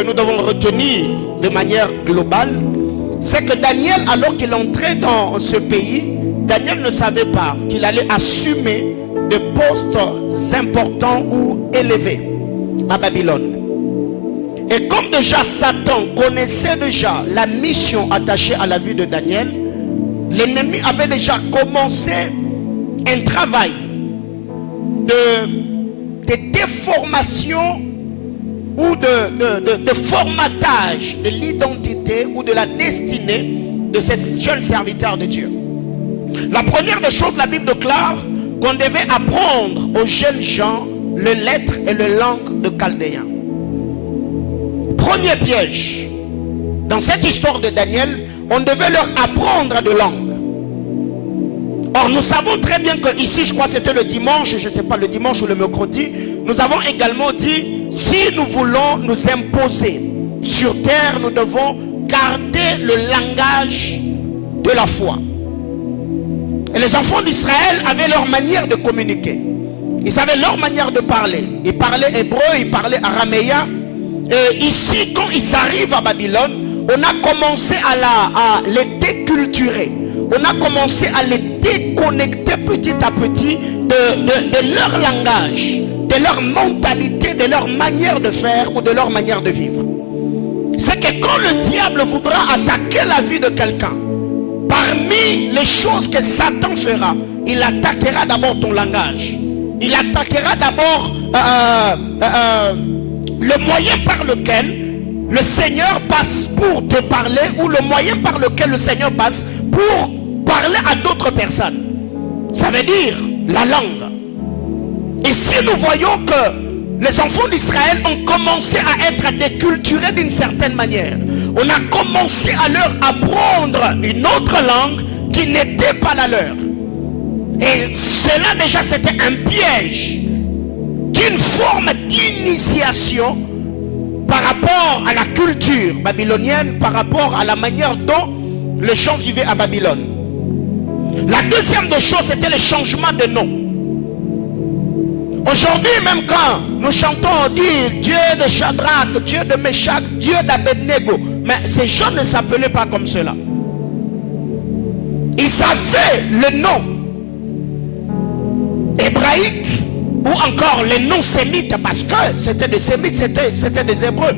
que nous devons retenir de manière globale, c'est que Daniel, alors qu'il entrait dans ce pays, Daniel ne savait pas qu'il allait assumer des postes importants ou élevés à Babylone. Et comme déjà Satan connaissait déjà la mission attachée à la vie de Daniel, l'ennemi avait déjà commencé un travail de déformation ou de formatage de l'identité ou de la destinée de ces jeunes serviteurs de Dieu. La première des choses, la Bible déclare qu'on devait apprendre aux jeunes gens les lettres et les langues de Chaldéens. Premier piège. Dans cette histoire de Daniel, on devait leur apprendre de langues. Or, nous savons très bien que ici, je crois que c'était le dimanche, je ne sais pas, le dimanche ou le mercredi, nous avons également dit, si nous voulons nous imposer sur terre, nous devons garder le langage de la foi. Et les enfants d'Israël avaient leur manière de communiquer. Ils avaient leur manière de parler. Ils parlaient hébreu, ils parlaient araméen. Et ici, quand ils arrivent à Babylone, on a commencé à les déculturer. On a commencé à les déconnecter petit à petit de leur langage, de leur mentalité, de leur manière de faire ou de leur manière de vivre. C'est que quand le diable voudra attaquer la vie de quelqu'un, parmi les choses que Satan fera, il attaquera d'abord ton langage. Il attaquera d'abord le moyen par lequel le Seigneur passe pour te parler, ou le moyen par lequel le Seigneur passe pour parler à d'autres personnes. Ça veut dire la langue. Et si nous voyons que les enfants d'Israël ont commencé à être déculturés d'une certaine manière, on a commencé à leur apprendre une autre langue qui n'était pas la leur. Et cela déjà c'était un piège, d'une forme d'initiation par rapport à la culture babylonienne, par rapport à la manière dont les gens vivaient à Babylone. La deuxième des choses, c'était le changement de nom. Aujourd'hui, même quand nous chantons, on dit Dieu de Shadrach, Dieu de Meshach, Dieu d'Abednego, mais ces gens ne s'appelaient pas comme cela. Ils avaient le nom hébraïque ou encore les noms sémites, parce que c'était des sémites, c'était des hébreux.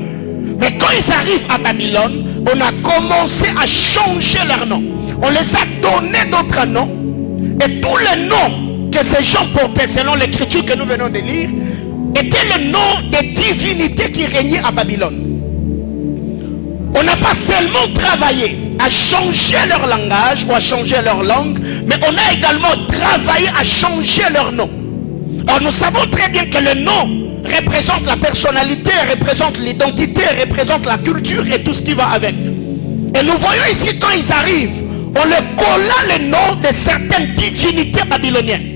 Mais quand ils arrivent à Babylone, on a commencé à changer leurs noms. On les a donné d'autres noms. Et tous les noms que ces gens portaient, selon l'écriture que nous venons de lire, étaient les noms des divinités qui régnaient à Babylone. On n'a pas seulement travaillé à changer leur langage ou à changer leur langue, mais on a également travaillé à changer leur nom. Or, nous savons très bien que le nom représente la personnalité, représente l'identité, représente la culture et tout ce qui va avec. Et nous voyons ici, quand ils arrivent, on leur colla les noms de certaines divinités babyloniennes.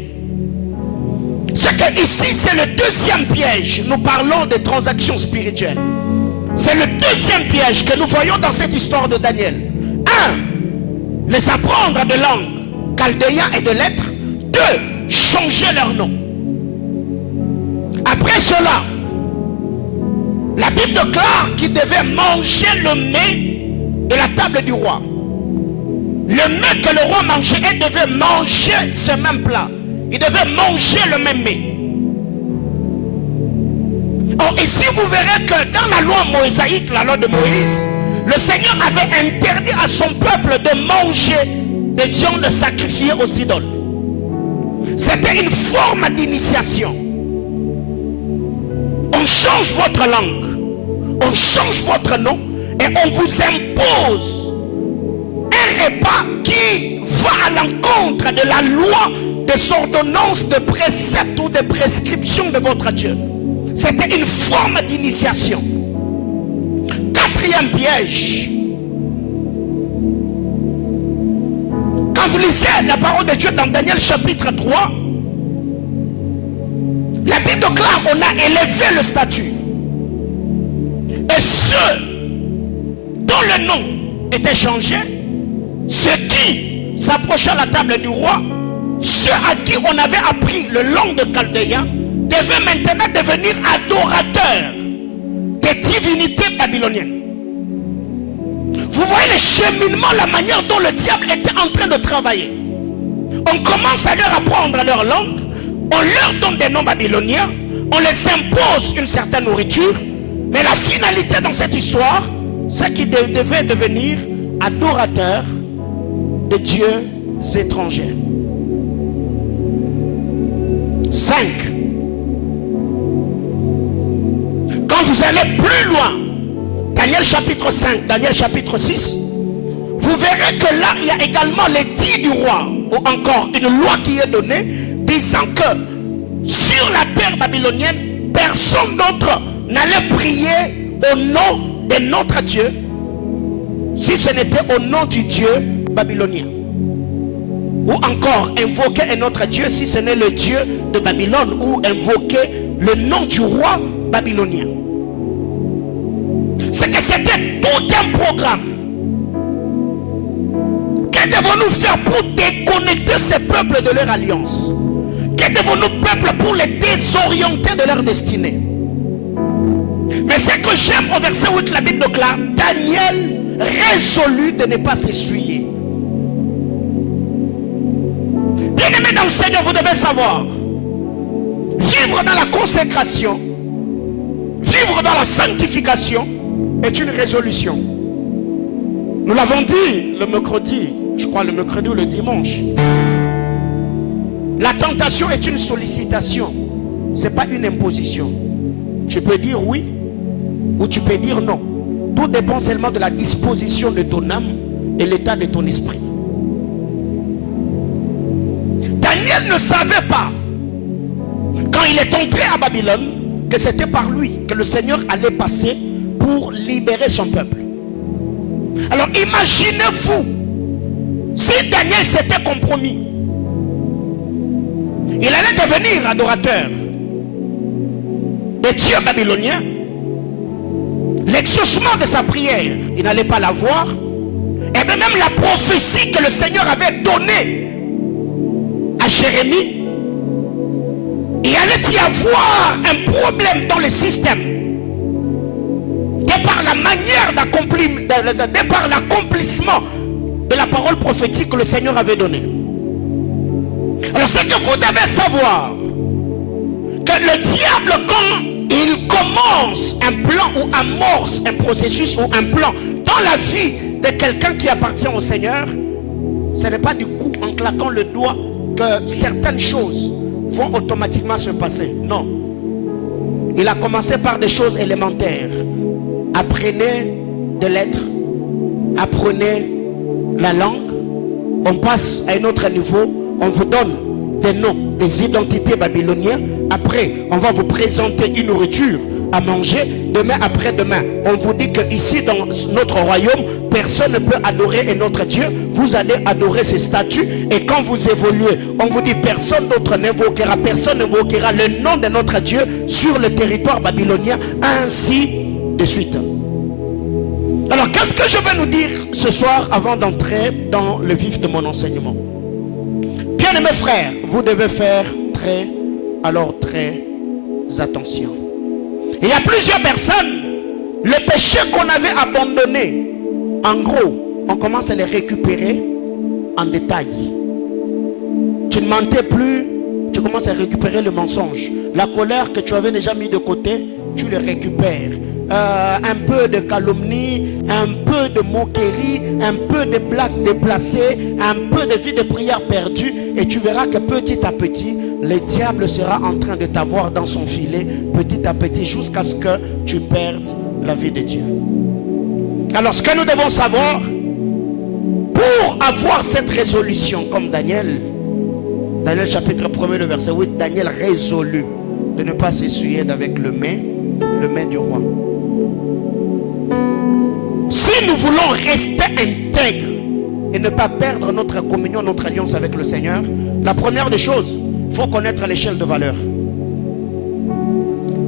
Ce que ici, c'est le deuxième piège. Nous parlons de transactions spirituelles. C'est le deuxième piège que nous voyons dans cette histoire de Daniel. Un, les apprendre de langue chaldéen et de lettres. Deux, changer leur nom. Après cela, la Bible déclare qu'ils devaient manger le mets de la table du roi. Le mets que le roi mangeait, ils devaient manger ce même plat. Ils devaient manger le même mets. Or, ici, vous verrez que dans la loi mosaïque, la loi de Moïse, le Seigneur avait interdit à son peuple de manger des viandes sacrifiées aux idoles. C'était une forme d'initiation. On change votre langue, on change votre nom et on vous impose un repas qui va à l'encontre de la loi, des ordonnances, de préceptes ou de prescriptions de votre Dieu. C'était une forme d'initiation. Quatrième piège. Quand vous lisez la parole de Dieu dans Daniel chapitre 3, la Bible déclare on a élevé le statut. Et ceux dont le nom était changé, ceux qui s'approchaient à la table du roi, ceux à qui on avait appris le langue de Chaldéen, devaient maintenant devenir adorateurs des divinités babyloniennes. Vous voyez le cheminement, la manière dont le diable était en train de travailler. On commence à leur apprendre leur langue, on leur donne des noms babyloniens, on les impose une certaine nourriture, mais la finalité dans cette histoire, c'est qu'ils devaient devenir adorateurs de dieux étrangers. 5. Quand vous allez plus loin, Daniel chapitre 5, Daniel chapitre 6, vous verrez que là, il y a également l'édit du roi, ou encore une loi qui est donnée, disant que sur la terre babylonienne, personne d'autre n'allait prier au nom de notre Dieu, si ce n'était au nom du Dieu babylonien. Ou encore invoquer un autre Dieu, si ce n'est le Dieu de Babylone, ou invoquer le nom du roi babylonien. C'est que c'était tout un programme. Que devons-nous faire pour déconnecter ces peuples de leur alliance? Que devons-nous peuple pour les désorienter de leur destinée? Mais ce que j'aime au verset 8, la Bible déclare, Daniel résolu de ne pas s'essuyer. Bien-aimés dans le Seigneur, vous devez savoir, vivre dans la consécration, vivre dans la sanctification est une résolution. Nous l'avons dit le mercredi, je crois le mercredi ou le dimanche. La tentation est une sollicitation, ce n'est pas une imposition. Tu peux dire oui ou tu peux dire non. Tout dépend seulement de la disposition de ton âme et l'état de ton esprit. Daniel ne savait pas, quand il est entré à Babylone, que c'était par lui que le Seigneur allait passer pour libérer son peuple. Alors imaginez-vous, si Daniel s'était compromis, il allait devenir adorateur des dieux babyloniens. L'exaucement de sa prière, il n'allait pas l'avoir. Et bien même la prophétie que le Seigneur avait donnée à Jérémie, il allait y avoir un problème dans le système. De par la manière d'accomplir, de par l'accomplissement de la parole prophétique que le Seigneur avait donnée. Alors c'est que vous devez savoir que le diable, quand il commence un plan ou amorce un processus ou un plan dans la vie de quelqu'un qui appartient au Seigneur, ce n'est pas du coup en claquant le doigt que certaines choses vont automatiquement se passer. Non. Il a commencé par des choses élémentaires. Apprenez des lettres, apprenez la langue, on passe à un autre niveau, on vous donne des noms, des identités babyloniennes. Après, on va vous présenter une nourriture à manger. Demain, après-demain, on vous dit que ici dans notre royaume, personne ne peut adorer un autre Dieu. Vous allez adorer ces statues. Et quand vous évoluez, on vous dit personne d'autre n'invoquera, personne n'invoquera le nom de notre Dieu sur le territoire babylonien, ainsi de suite. Alors, qu'est-ce que je vais nous dire ce soir avant d'entrer dans le vif de mon enseignement? Bien-aimés frères, vous devez faire très attention. Il y a plusieurs personnes, le péché qu'on avait abandonné, en gros, on commence à les récupérer en détail. Tu ne mentais plus, tu commences à récupérer le mensonge. La colère que tu avais déjà mis de côté, tu le récupères. Un peu de calomnie, un peu de moquerie, un peu de blagues déplacées, un peu de vie de prière perdue, et tu verras que petit à petit, le diable sera en train de t'avoir dans son filet, petit à petit, jusqu'à ce que tu perdes la vie de Dieu. Alors ce que nous devons savoir, pour avoir cette résolution comme Daniel, Daniel chapitre 1, le verset 8, Daniel résolut de ne pas s'essuyer avec le main du roi. Si nous voulons rester intègres et ne pas perdre notre communion, notre alliance avec le Seigneur, la première des choses, il faut connaître l'échelle de valeur.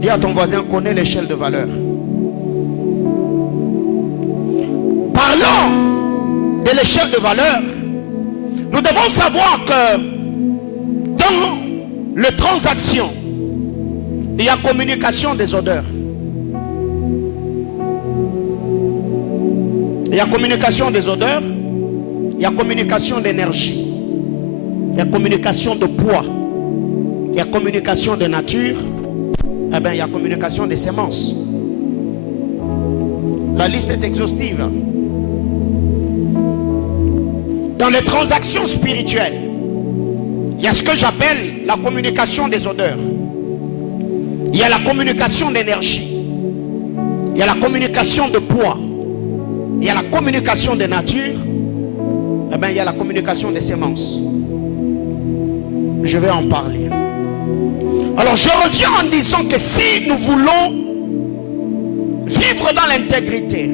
Dis à ton voisin, connais l'échelle de valeur. Parlons de l'échelle de valeur. Nous devons savoir que dans les transactions, il y a communication des odeurs. Il y a communication des odeurs, il y a communication d'énergie, il y a communication de poids, il y a communication de nature, eh bien, il y a communication des semences. La liste est exhaustive. Dans les transactions spirituelles, il y a ce que j'appelle la communication des odeurs. Il y a la communication d'énergie. Il y a la communication de poids. Il y a la communication de nature. Eh bien, il y a la communication des semences. Je vais en parler. Alors, je reviens en disant que si nous voulons vivre dans l'intégrité,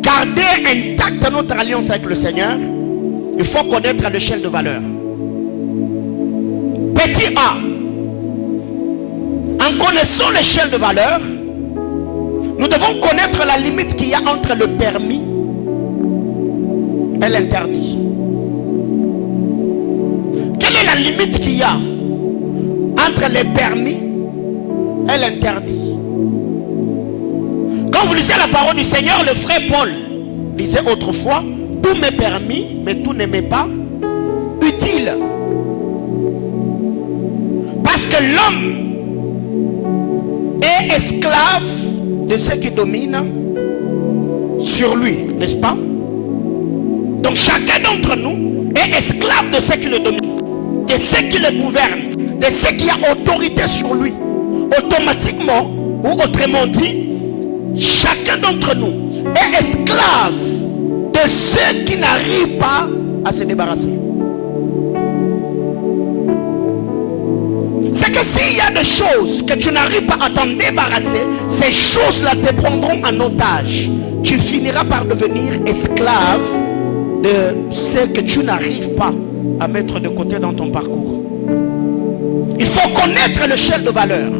garder intacte notre alliance avec le Seigneur, il faut connaître l'échelle de valeur. Petit A, en connaissant l'échelle de valeur, nous devons connaître la limite qu'il y a entre le permis et l'interdit. Quelle est la limite qu'il y a entre les permis et l'interdit? Quand vous lisez la parole du Seigneur, le frère Paul disait autrefois, tout m'est permis, mais tout ne m'est pas utile. Parce que l'homme est esclave de ceux qui dominent sur lui, n'est-ce pas? Donc chacun d'entre nous est esclave de ceux qui le dominent, de ceux qui le gouvernent, de ceux qui ont autorité sur lui. Automatiquement, ou autrement dit, chacun d'entre nous est esclave de ceux qui n'arrivent pas à se débarrasser. C'est que s'il y a des choses que tu n'arrives pas à t'en débarrasser, ces choses-là te prendront en otage. Tu finiras par devenir esclave de ce que tu n'arrives pas à mettre de côté dans ton parcours. Il faut connaître l'échelle de valeur.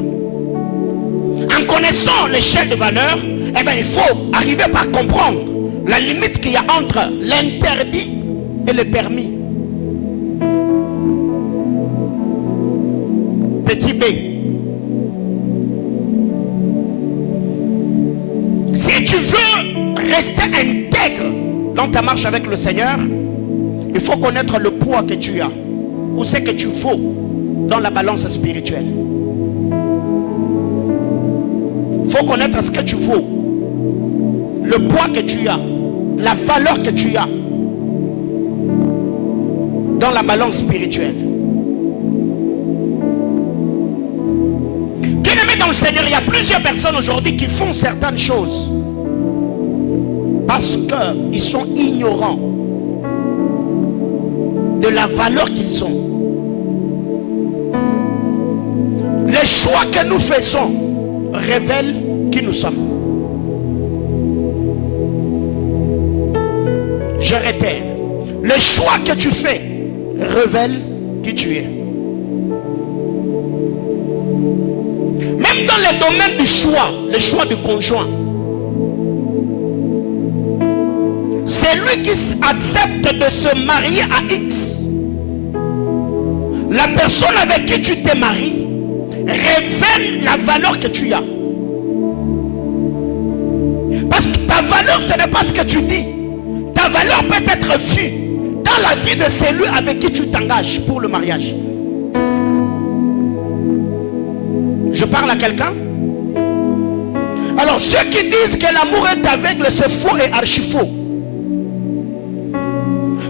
En connaissant l'échelle de valeur, eh bien, il faut arriver par comprendre la limite qu'il y a entre l'interdit et le permis. Petit B. Si tu veux rester intègre dans ta marche avec le Seigneur, il faut connaître le poids que tu as, ou ce que tu vaux dans la balance spirituelle. Il faut connaître ce que tu vaux, le poids que tu as, la valeur que tu as dans la balance spirituelle. Bien-aimés dans le Seigneur, il y a plusieurs personnes aujourd'hui qui font certaines choses parce qu'ils sont ignorants de la valeur qu'ils ont. Les choix que nous faisons révèlent qui nous sommes. Je réitère, les choix que tu fais révèlent qui tu es. Même dans les domaines du choix, le choix du conjoint, c'est lui qui accepte de se marier à X. La personne avec qui tu t'es marié révèle la valeur que tu as. Parce que ta valeur, ce n'est pas ce que tu dis. Ta valeur peut être vue dans la vie de celui avec qui tu t'engages pour le mariage. Je parle à quelqu'un? Alors ceux qui disent que l'amour est aveugle, c'est faux et archi faux.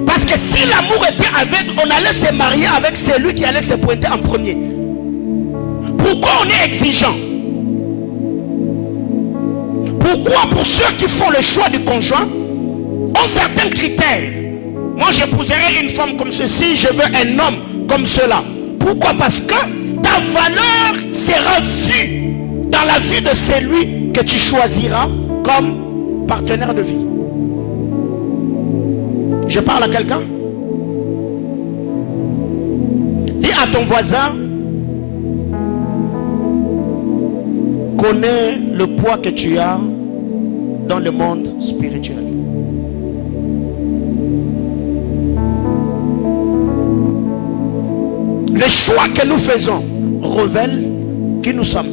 Parce que si l'amour était aveugle, on allait se marier avec celui qui allait se pointer en premier. Pourquoi on est exigeant? Pourquoi pour ceux qui font le choix du conjoint ont certains critères? Moi j'épouserai une femme comme ceci, je veux un homme comme cela. Pourquoi? Parce que ta valeur sera vue dans la vie de celui que tu choisiras comme partenaire de vie. Je parle à quelqu'un? Dis à ton voisin, connais le poids que tu as dans le monde spirituel. Les choix que nous faisons révèlent qui nous sommes.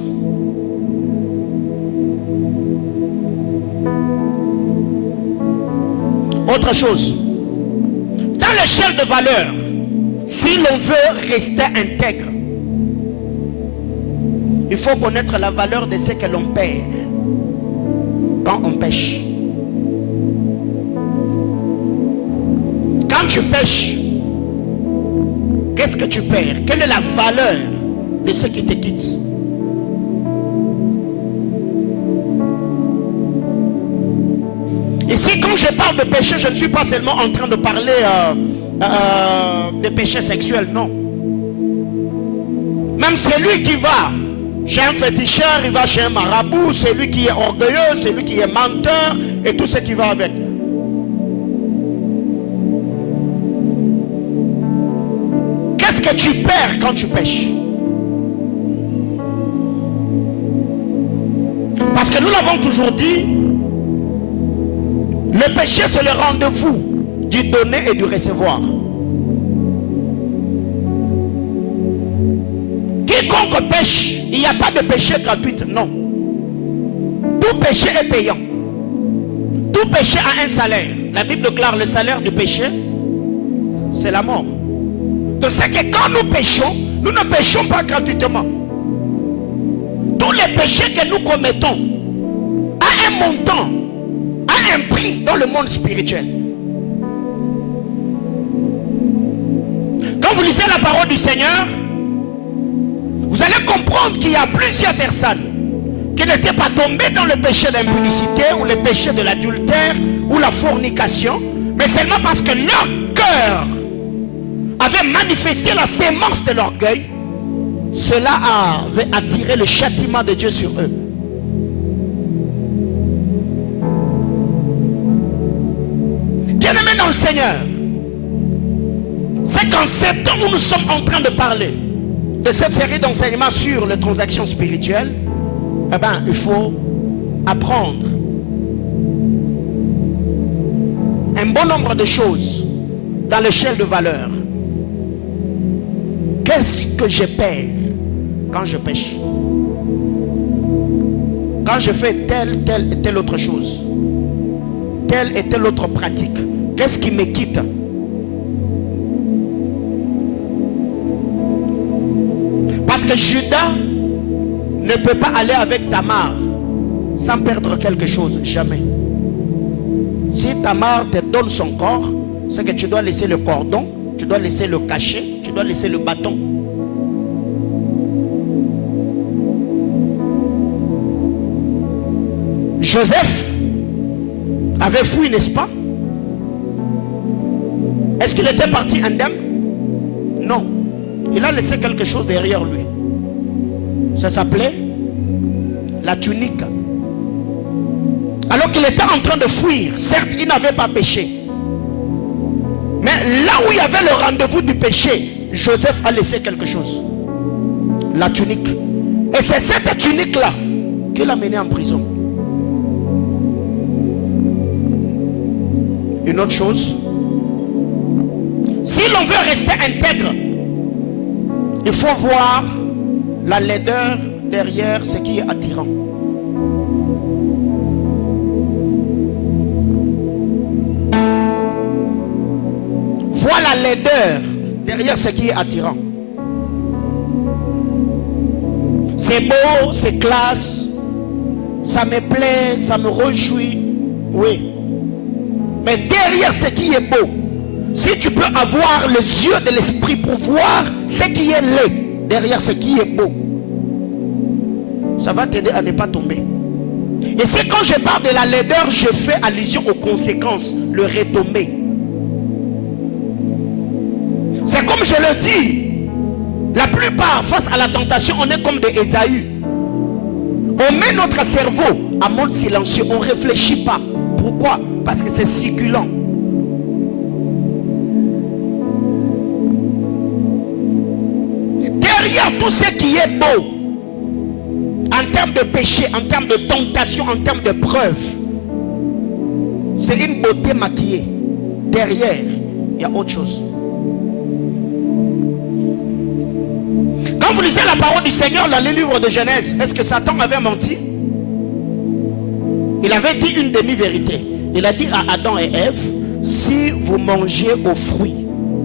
Autre chose. Dans l'échelle de valeur, si l'on veut rester intègre, il faut connaître la valeur de ce que l'on perd quand on pêche. Quand tu pêches, qu'est-ce que tu perds? Quelle est la valeur de ce qui te quitte? Ici, quand je parle de péché, je ne suis pas seulement en train de parler de péché sexuel, non. Même celui qui va chez un féticheur, il va chez un marabout, celui qui est orgueilleux, celui qui est menteur, et tout ce qui va avec. Qu'est-ce que tu perds quand tu pêches? Parce que nous l'avons toujours dit, le péché c'est le rendez-vous du donner et du recevoir. Quiconque pêche, il n'y a pas de péché gratuit, non. Tout péché est payant. Tout péché a un salaire. La Bible déclare le salaire du péché, c'est la mort. Donc c'est que quand nous péchons, nous ne péchons pas gratuitement. Tous les péchés que nous commettons a un montant, a un prix dans le monde spirituel. Quand vous lisez la parole du Seigneur, vous allez comprendre qu'il y a plusieurs personnes qui n'étaient pas tombées dans le péché d'impudicité ou le péché de l'adultère ou la fornication, mais seulement parce que leur cœur avait manifesté la sémence de l'orgueil. Cela avait attiré le châtiment de Dieu sur eux. Bien-aimés dans le Seigneur, c'est qu'en ce temps où nous sommes en train de parler de cette série d'enseignements sur les transactions spirituelles, eh bien, il faut apprendre un bon nombre de choses dans l'échelle de valeur. Qu'est-ce que je perds quand je pêche? Quand je fais telle et telle autre chose, telle et telle autre pratique, qu'est-ce qui me quitte? Parce que Judas ne peut pas aller avec Tamar sans perdre quelque chose, jamais. Si Tamar te donne son corps, c'est que tu dois laisser le cordon, tu dois laisser le cachet, tu dois laisser le bâton. Joseph avait fui, n'est-ce pas? Est-ce qu'il était parti indemne? Non. Il a laissé quelque chose derrière lui. Ça s'appelait la tunique. Alors qu'il était en train de fuir, certes, il n'avait pas péché. Mais là où il y avait le rendez-vous du péché, Joseph a laissé quelque chose. La tunique. Et c'est cette tunique-là qui l'a mené en prison. Une autre chose, si l'on veut rester intègre, il faut voir la laideur derrière ce qui est attirant. Vois la laideur derrière ce qui est attirant. C'est beau, c'est classe, ça me plaît, ça me réjouit, oui. Mais derrière ce qui est beau, si tu peux avoir les yeux de l'esprit pour voir ce qui est laid derrière ce qui est beau, ça va t'aider à ne pas tomber. Et c'est quand je parle de la laideur, je fais allusion aux conséquences, le retombé. C'est comme je le dis, la plupart face à la tentation, on est comme des Ésaü. On met notre cerveau en mode silencieux, on ne réfléchit pas. Pourquoi? Parce que c'est succulent. Derrière tout ce qui est beau, en termes de péché, en termes de tentation, en termes de preuve, c'est une beauté maquillée. Derrière, il y a autre chose. Quand vous lisez la parole du Seigneur dans le livre de Genèse, est-ce que Satan avait menti? Il avait dit une demi-vérité. Il a dit à Adam et Ève, si vous mangez au fruit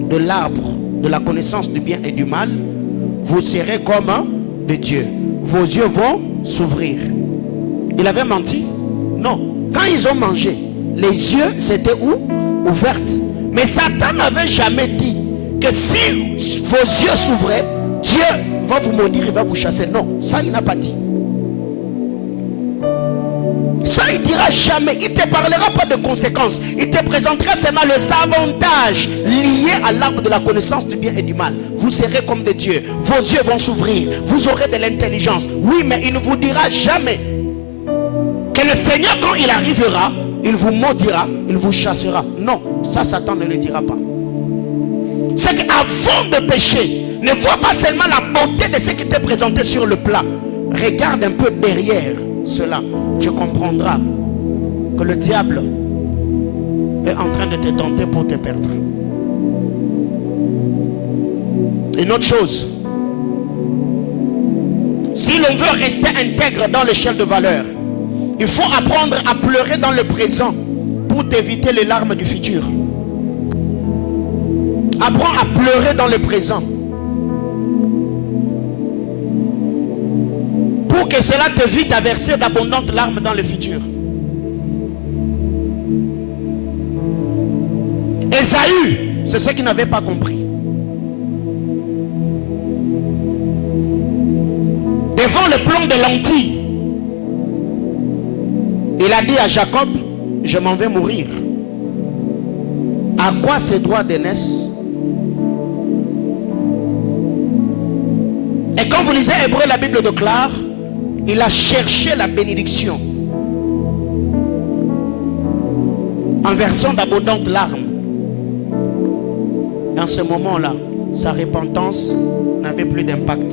de l'arbre de la connaissance du bien et du mal, vous serez comme de Dieu. Vos yeux vont s'ouvrir. Il avait menti? Non. Quand ils ont mangé, les yeux s'étaient où? Ouverts. Mais Satan n'avait jamais dit que si vos yeux s'ouvraient, Dieu va vous maudire, il va vous chasser. Non, ça il n'a pas dit. Ça il dira jamais. Il ne te parlera pas de conséquences. Il te présentera seulement les avantages liés à l'arbre de la connaissance du bien et du mal. Vous serez comme des dieux. Vos yeux vont s'ouvrir. Vous aurez de l'intelligence. Oui, mais il ne vous dira jamais que le Seigneur, quand il arrivera, il vous maudira, il vous chassera. Non, ça Satan ne le dira pas. C'est qu'avant de pécher, ne vois pas seulement la beauté de ce qui t'est présenté sur le plat. Regarde un peu derrière cela. Tu comprendras que le diable est en train de te tenter pour te perdre. Une autre chose, si l'on veut rester intègre dans l'échelle de valeur, il faut apprendre à pleurer dans le présent pour t'éviter les larmes du futur. Apprends à pleurer dans le présent pour que cela t'évite à verser d'abondantes larmes dans le futur. Ésaü, c'est ce qu'il n'avait pas compris. Devant le plan de lentilles, il a dit à Jacob, je m'en vais mourir. À quoi ces droits d'aînesse? Et quand vous lisez Hébreu, la Bible déclare, il a cherché la bénédiction en versant d'abondantes larmes. Et en ce moment-là, sa repentance n'avait plus d'impact.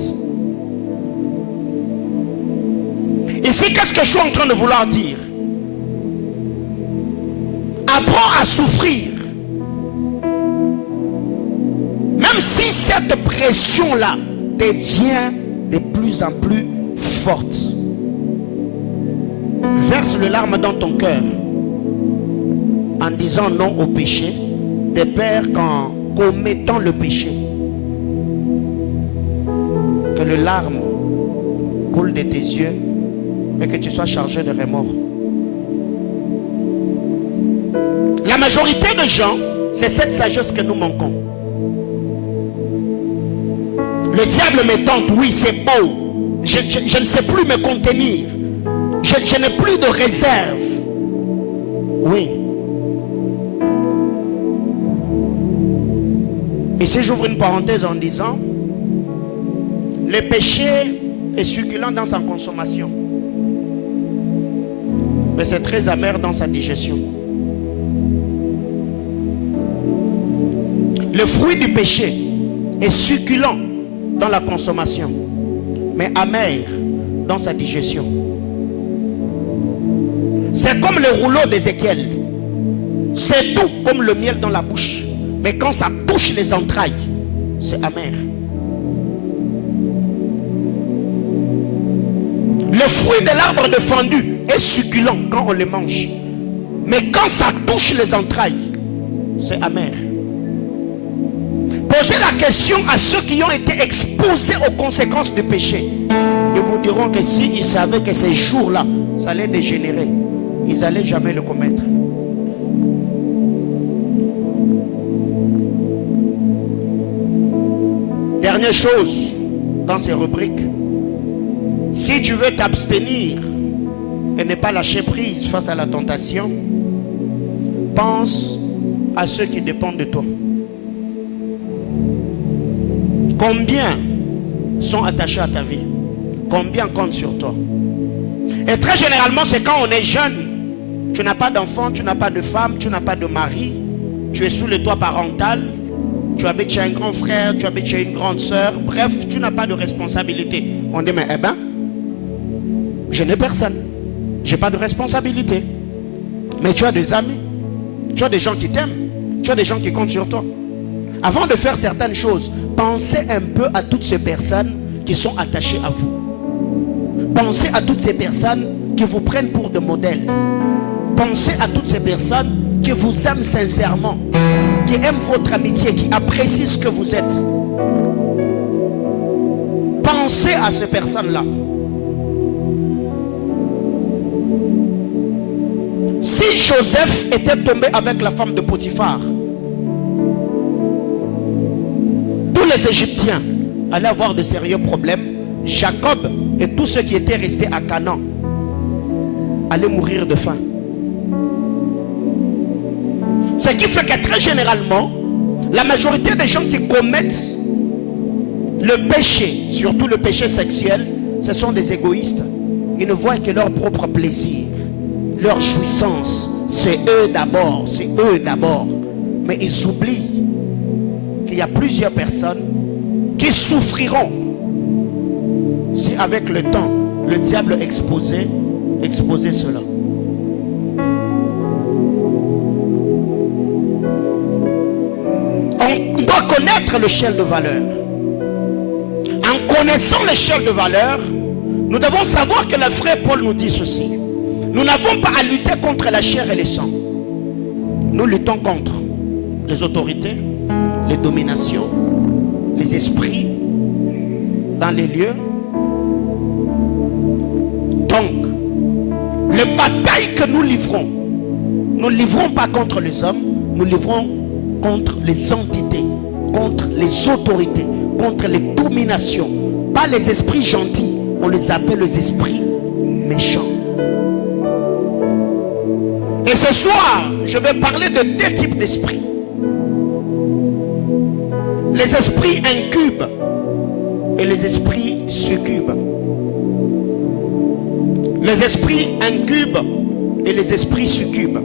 Ici, qu'est-ce que je suis en train de vouloir dire? Apprends à souffrir. Même si cette pression-là devient de plus en plus forte. Verse le larme dans ton cœur en disant non au péché, de peur qu'en commettant le péché, que le larme coule de tes yeux et que tu sois chargé de remords. La majorité des gens, c'est cette sagesse que nous manquons. Le diable me tente, oui c'est beau, je ne sais plus me contenir, je n'ai plus de réserve. Oui. Ici j'ouvre une parenthèse en disant, le péché est succulent dans sa consommation, mais c'est très amer dans sa digestion. Le fruit du péché est succulent dans la consommation, mais amer dans sa digestion. C'est comme le rouleau d'Ézéchiel. C'est doux comme le miel dans la bouche, mais quand ça touche les entrailles, c'est amer. Le fruit de l'arbre défendu est succulent quand on le mange, mais quand ça touche les entrailles, c'est amer. Posez la question à ceux qui ont été exposés aux conséquences du péché. Ils vous diront que s'ils savaient que ces jours-là, ça allait dégénérer, ils n'allaient jamais le commettre. Dernière chose dans ces rubriques. Si tu veux t'abstenir et ne pas lâcher prise face à la tentation, pense à ceux qui dépendent de toi. Combien sont attachés à ta vie? Combien comptent sur toi? Et très généralement, c'est quand on est jeune. Tu n'as pas d'enfant, tu n'as pas de femme, tu n'as pas de mari. Tu es sous le toit parental. Tu habites chez un grand frère, tu habites chez une grande soeur. Bref, tu n'as pas de responsabilité. On dit, mais je n'ai personne. Je n'ai pas de responsabilité. Mais tu as des amis. Tu as des gens qui t'aiment. Tu as des gens qui comptent sur toi. Avant de faire certaines choses, pensez un peu à toutes ces personnes qui sont attachées à vous. Pensez à toutes ces personnes qui vous prennent pour des modèles. Pensez à toutes ces personnes qui vous aime sincèrement, qui aime votre amitié, qui apprécie ce que vous êtes. Pensez à ces personnes-là. Si Joseph était tombé avec la femme de Potiphar, tous les Égyptiens allaient avoir de sérieux problèmes. Jacob et tous ceux qui étaient restés à Canaan allaient mourir de faim. Ce qui fait que très généralement, la majorité des gens qui commettent le péché, surtout le péché sexuel, ce sont des égoïstes. Ils ne voient que leur propre plaisir, leur jouissance. C'est eux d'abord, c'est eux d'abord. Mais ils oublient qu'il y a plusieurs personnes qui souffriront si avec le temps, le diable exposait cela. On doit connaître l'échelle de valeur. En connaissant l'échelle de valeur, nous devons savoir que le frère Paul nous dit ceci. Nous n'avons pas à lutter contre la chair et le sang. Nous luttons contre les autorités, les dominations, les esprits dans les lieux. Donc, les batailles que nous ne livrons pas contre les hommes, nous livrons contre les entités, contre les autorités, contre les dominations. Pas les esprits gentils, on les appelle les esprits méchants. Et ce soir, je vais parler de deux types d'esprits. Les esprits incubes et les esprits succubes. Les esprits incubes et les esprits succubes.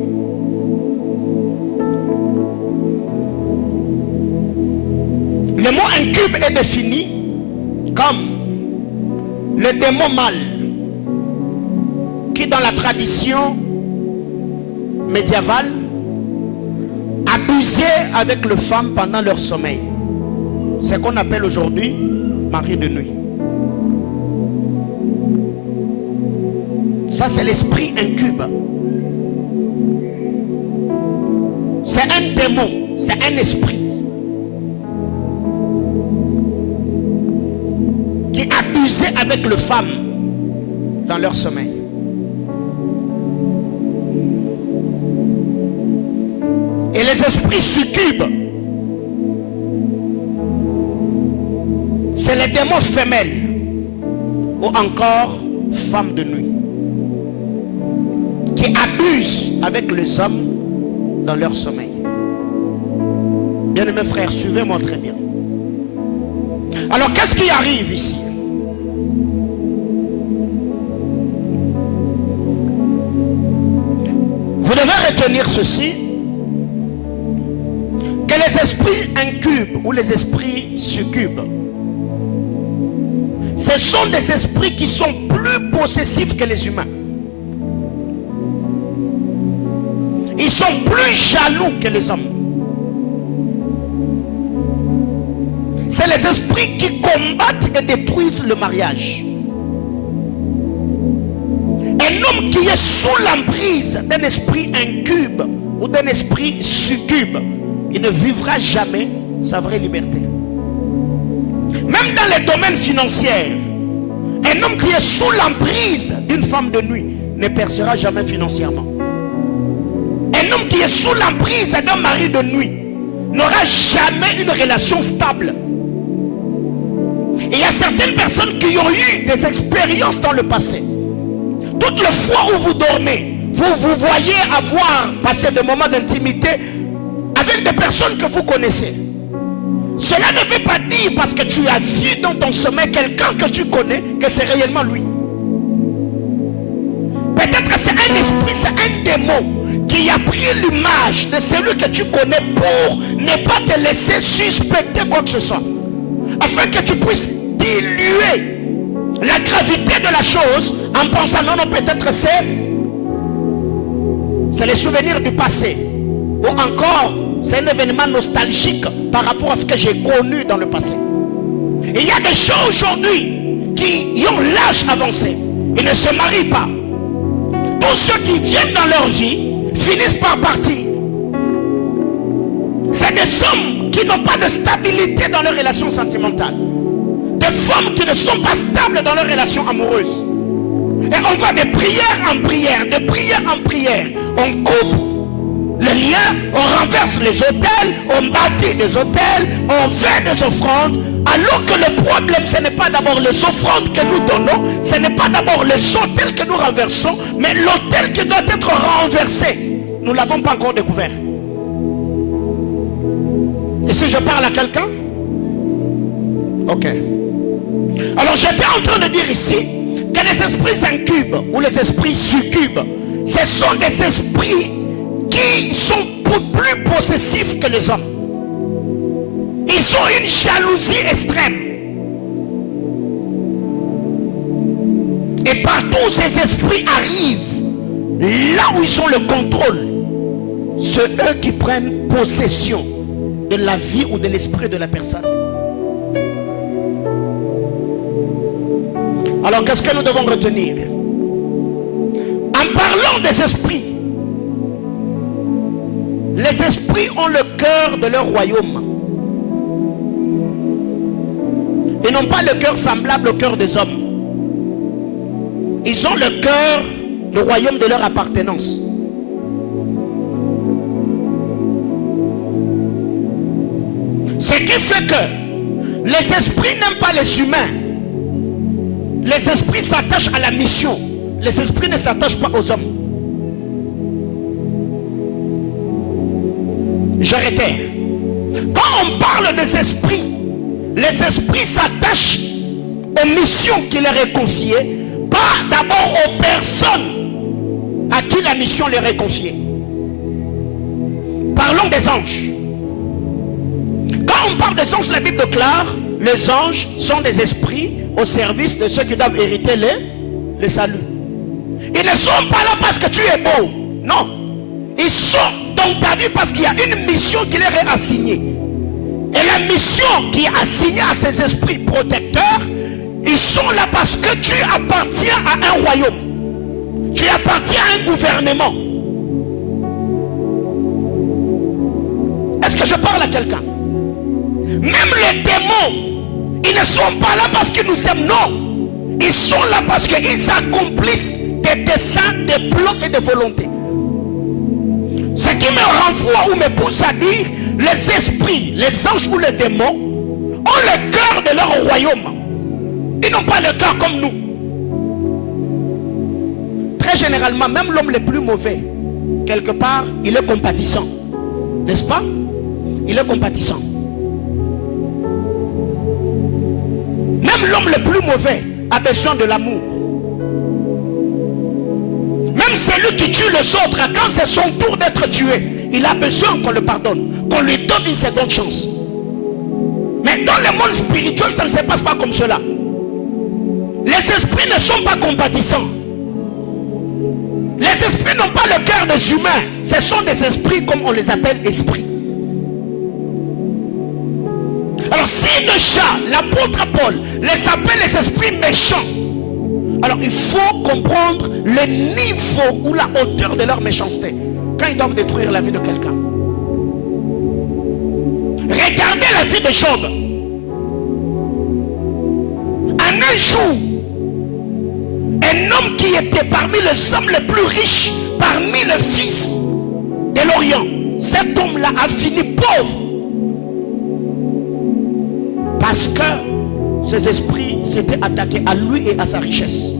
Le mot incube est défini comme le démon mâle qui, dans la tradition médiévale, abusait avec les femmes pendant leur sommeil. C'est ce qu'on appelle aujourd'hui mari de nuit. Ça, c'est l'esprit incube. C'est un démon, c'est un esprit qui abusait avec les femmes dans leur sommeil. Et les esprits succubes, c'est les démons femelles ou encore femmes de nuit qui abusent avec les hommes dans leur sommeil. Bien-aimés frères, suivez-moi très bien. Alors, qu'est-ce qui arrive ici? Vous devez retenir ceci, que les esprits incubes ou les esprits succubes, ce sont des esprits qui sont plus possessifs que les humains. Ils sont plus jaloux que les hommes. C'est les esprits qui combattent et détruisent le mariage. Un homme qui est sous l'emprise d'un esprit incube ou d'un esprit succube, il ne vivra jamais sa vraie liberté. Même dans les domaines financiers, un homme qui est sous l'emprise d'une femme de nuit ne percera jamais financièrement. Un homme qui est sous l'emprise d'un mari de nuit n'aura jamais une relation stable. Et il y a certaines personnes qui ont eu des expériences dans le passé. Toutes les fois où vous dormez, vous voyez avoir passé des moments d'intimité avec des personnes que vous connaissez. Cela ne veut pas dire parce que tu as vu dans ton sommeil quelqu'un que tu connais que c'est réellement lui. Peut-être que c'est un esprit, c'est un démon qui a pris l'image de celui que tu connais pour ne pas te laisser suspecter quoi que ce soit, afin que tu puisses diluer la gravité de la chose en pensant non, peut-être c'est les souvenirs du passé, ou encore c'est un événement nostalgique par rapport à ce que j'ai connu dans le passé. Et il y a des gens aujourd'hui qui ont l'âge avancé, ils ne se marient pas. Tous ceux qui viennent dans leur vie finissent par partir. C'est des hommes qui n'ont pas de stabilité dans leurs relations sentimentales. Des femmes qui ne sont pas stables dans leurs relations amoureuses. Et on va de prière en prière, de prière en prière. On coupe le lien, on renverse les autels, on bâtit des autels, on fait des offrandes. Alors que le problème, ce n'est pas d'abord les offrandes que nous donnons, ce n'est pas d'abord les autels que nous renversons, mais l'autel qui doit être renversé. Nous ne l'avons pas encore découvert. Et si je parle à quelqu'un? Ok. Alors j'étais en train de dire ici que les esprits incubes ou les esprits succubes, ce sont des esprits qui sont plus possessifs que les hommes. Ils ont une jalousie extrême. Et partout où ces esprits arrivent, là où ils ont le contrôle, c'est eux qui prennent possession de la vie ou de l'esprit de la personne. Alors qu'est-ce que nous devons retenir? En parlant des esprits, les esprits ont le cœur de leur royaume. Ils n'ont pas le cœur semblable au cœur des hommes. Ils ont le cœur, le royaume de leur appartenance. Ce qui fait que les esprits n'aiment pas les humains. Les esprits s'attachent à la mission. Les esprits ne s'attachent pas aux hommes. Je réitère. Quand on parle des esprits, les esprits s'attachent aux missions qui leur est confiée, pas d'abord aux personnes à qui la mission leur est confiée. Parlons des anges. Quand on parle des anges, la Bible déclare, les anges sont des esprits au service de ceux qui doivent hériter le salut. Ils ne sont pas là parce que tu es beau. Non. Ils sont dans ta vie parce qu'il y a une mission qui leur est assignée. Et la mission qui est assignée à ces esprits protecteurs, ils sont là parce que tu appartiens à un royaume. Tu appartiens à un gouvernement. Est-ce que je parle à quelqu'un? Même les démons, ils ne sont pas là parce qu'ils nous aiment, non. Ils sont là parce qu'ils accomplissent des desseins, des plans et des volontés. Ce qui me renvoie ou me pousse à dire, les esprits, les anges ou les démons ont le cœur de leur royaume. Ils n'ont pas le cœur comme nous. Très généralement, même l'homme le plus mauvais, quelque part, il est compatissant. N'est-ce pas? Il est compatissant. Même l'homme le plus mauvais a besoin de l'amour. Même celui qui tue les autres, quand c'est son tour d'être tué, il a besoin qu'on le pardonne, qu'on lui donne une seconde chance. Mais dans le monde spirituel, ça ne se passe pas comme cela. Les esprits ne sont pas compatissants. Les esprits n'ont pas le cœur des humains. Ce sont des esprits comme on les appelle esprits. Alors si déjà l'apôtre Paul les appelle les esprits méchants, alors il faut comprendre le niveau ou la hauteur de leur méchanceté quand ils doivent détruire la vie de quelqu'un. Regardez la vie de Job. En un jour, un homme qui était parmi les hommes les plus riches, parmi les fils de l'Orient, cet homme-là a fini pauvre. Parce que ces esprits s'étaient attaqués à lui et à sa richesse.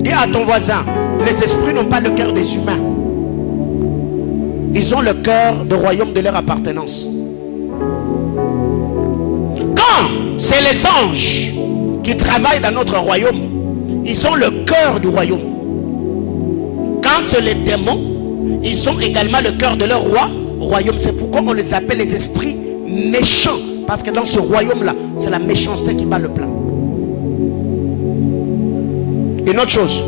Dis à ton voisin, les esprits n'ont pas le cœur des humains. Ils ont le cœur du royaume de leur appartenance. Quand c'est les anges qui travaillent dans notre royaume, ils ont le cœur du royaume. Quand c'est les démons, ils ont également le cœur de leur royaume. C'est pourquoi on les appelle les esprits méchants. Parce que dans ce royaume-là, c'est la méchanceté qui bat le plein. Une autre chose.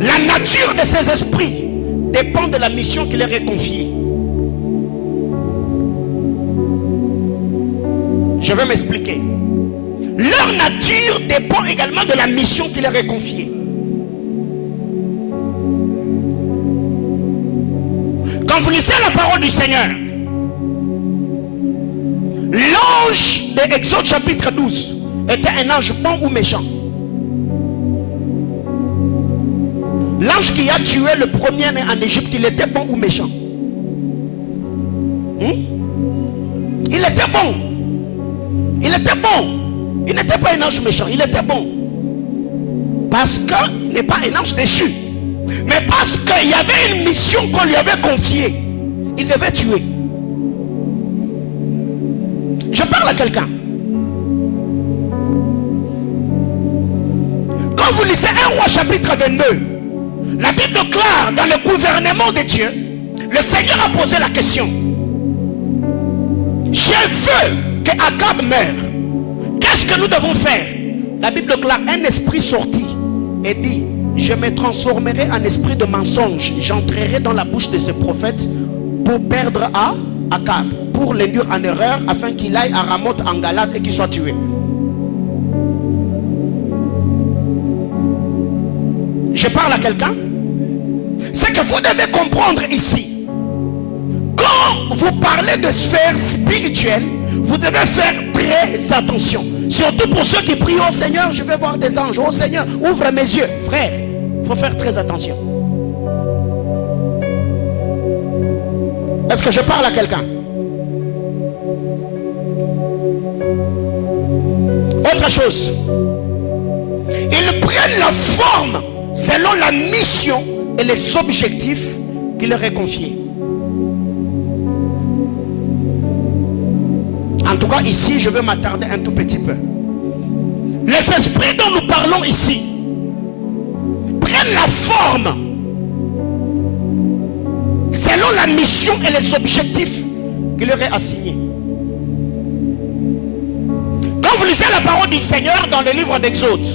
La nature de ces esprits dépend de la mission qui leur est confiée. Je vais m'expliquer. Leur nature dépend également de la mission qui leur est confiée. Quand vous lisez la parole du Seigneur, l'ange de Exode chapitre 12 était un ange bon ou méchant? L'ange qui a tué le premier-né en Égypte, il était bon ou méchant? Il était bon. Il était bon. Il n'était pas un ange méchant, il était bon. Parce qu'il n'est pas un ange déchu. Mais parce qu'il y avait une mission qu'on lui avait confiée, il devait tuer. Je parle à quelqu'un. Quand vous lisez 1 Roi chapitre 22, la Bible déclare dans le gouvernement de Dieu, le Seigneur a posé la question. Je veux que Akab meure. Qu'est-ce que nous devons faire? La Bible déclare, un esprit sorti et dit, je me transformerai en esprit de mensonge. J'entrerai dans la bouche de ce prophète pour perdre à Akab, pour l'induire en erreur, afin qu'il aille à Ramoth en Galade et qu'il soit tué. Je parle à quelqu'un. C'est que vous devez comprendre ici, quand vous parlez de sphère spirituelle, vous devez faire très attention. Surtout pour ceux qui prient, oh Seigneur, je vais voir des anges. Oh Seigneur, ouvre mes yeux. Frère, il faut faire très attention. Est-ce que je parle à quelqu'un? Autre chose, ils prennent la forme selon la mission et les objectifs qui leur est confié. En tout cas, ici, je vais m'attarder un tout petit peu. Les esprits dont nous parlons ici prennent la forme selon la mission et les objectifs qui leur est assigné. Quand vous lisez la parole du Seigneur dans le livre d'Exode,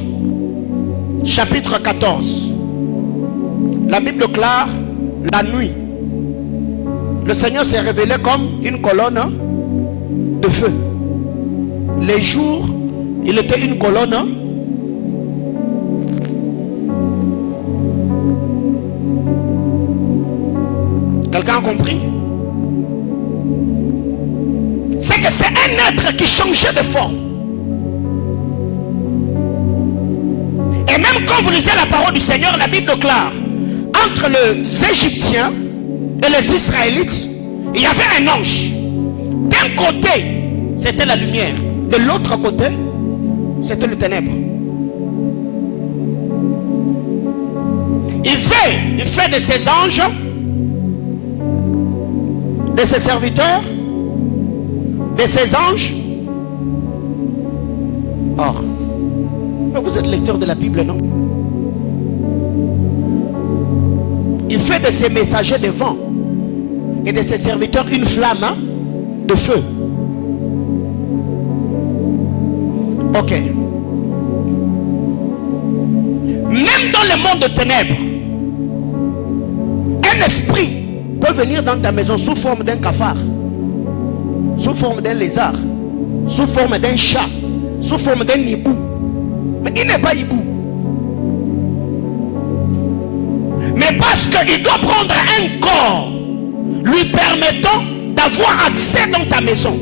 chapitre 14, la Bible déclare la nuit. Le Seigneur s'est révélé comme une colonne de feu. Les jours, il était une colonne. Quelqu'un a compris? C'est que c'est un être qui changeait de forme. Et même quand vous lisez la parole du Seigneur, la Bible déclare, entre les Égyptiens et les Israélites, il y avait un ange. D'un côté, c'était la lumière. De l'autre côté, c'était le ténèbre. Il fait de ses anges, de ses serviteurs, de ses anges. Or, vous êtes lecteur de la Bible, non? Il fait de ses messagers de vent et de ses serviteurs une flamme de feu. Ok. Même dans le monde de ténèbres, un esprit peut venir dans ta maison sous forme d'un cafard, sous forme d'un lézard, sous forme d'un chat, sous forme d'un hibou. Mais il n'est pas hibou. Mais parce qu'il doit prendre un corps lui permettant d'avoir accès dans ta maison,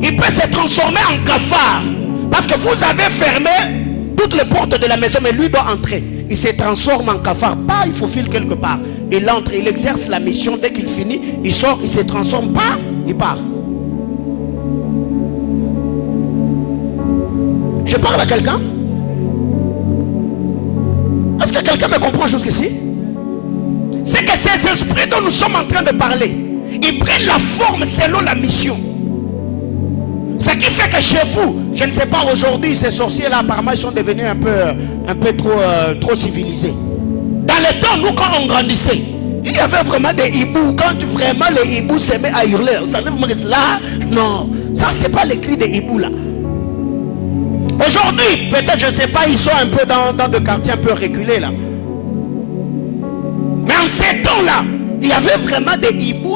il peut se transformer en cafard parce que vous avez fermé toutes les portes de la maison, mais lui doit entrer. Il se transforme en cafard. Pas, il faut filer quelque part. Il entre, il exerce la mission. Dès qu'il finit, il sort, il se transforme. Pas, il part. Je parle à quelqu'un? Est-ce que quelqu'un me comprend jusqu'ici? C'est que ces esprits dont nous sommes en train de parler, ils prennent la forme selon la mission. Ce qui fait que chez vous, je ne sais pas, aujourd'hui, ces sorciers-là, apparemment, ils sont devenus un peu trop civilisés. Dans le temps, nous, quand on grandissait, il y avait vraiment des hiboux. Quand vraiment les hiboux se mettent à hurler, vous savez, là, non, ça, c'est pas les cris des hiboux, là. Aujourd'hui, peut-être, je ne sais pas, ils sont un peu dans des quartiers un peu reculés, là. Mais en ces temps-là, il y avait vraiment des hiboux.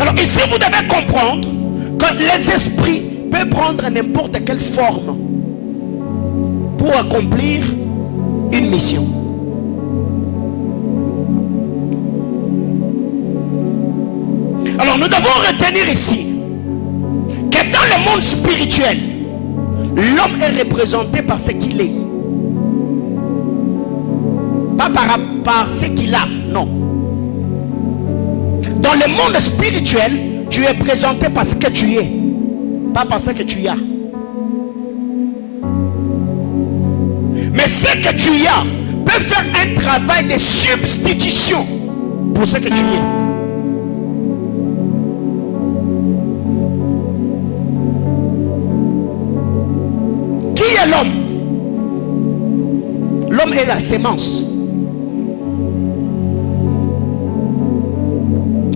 Alors ici, vous devez comprendre que les esprits peuvent prendre n'importe quelle forme pour accomplir une mission. Donc nous devons retenir ici que dans le monde spirituel, l'homme est représenté par ce qu'il est. Pas par ce qu'il a, non. Dans le monde spirituel, tu es présenté par ce que tu es, pas par ce que tu as. Mais ce que tu as peut faire un travail de substitution pour ce que tu es. Qui est l'homme? L'homme est la sémence.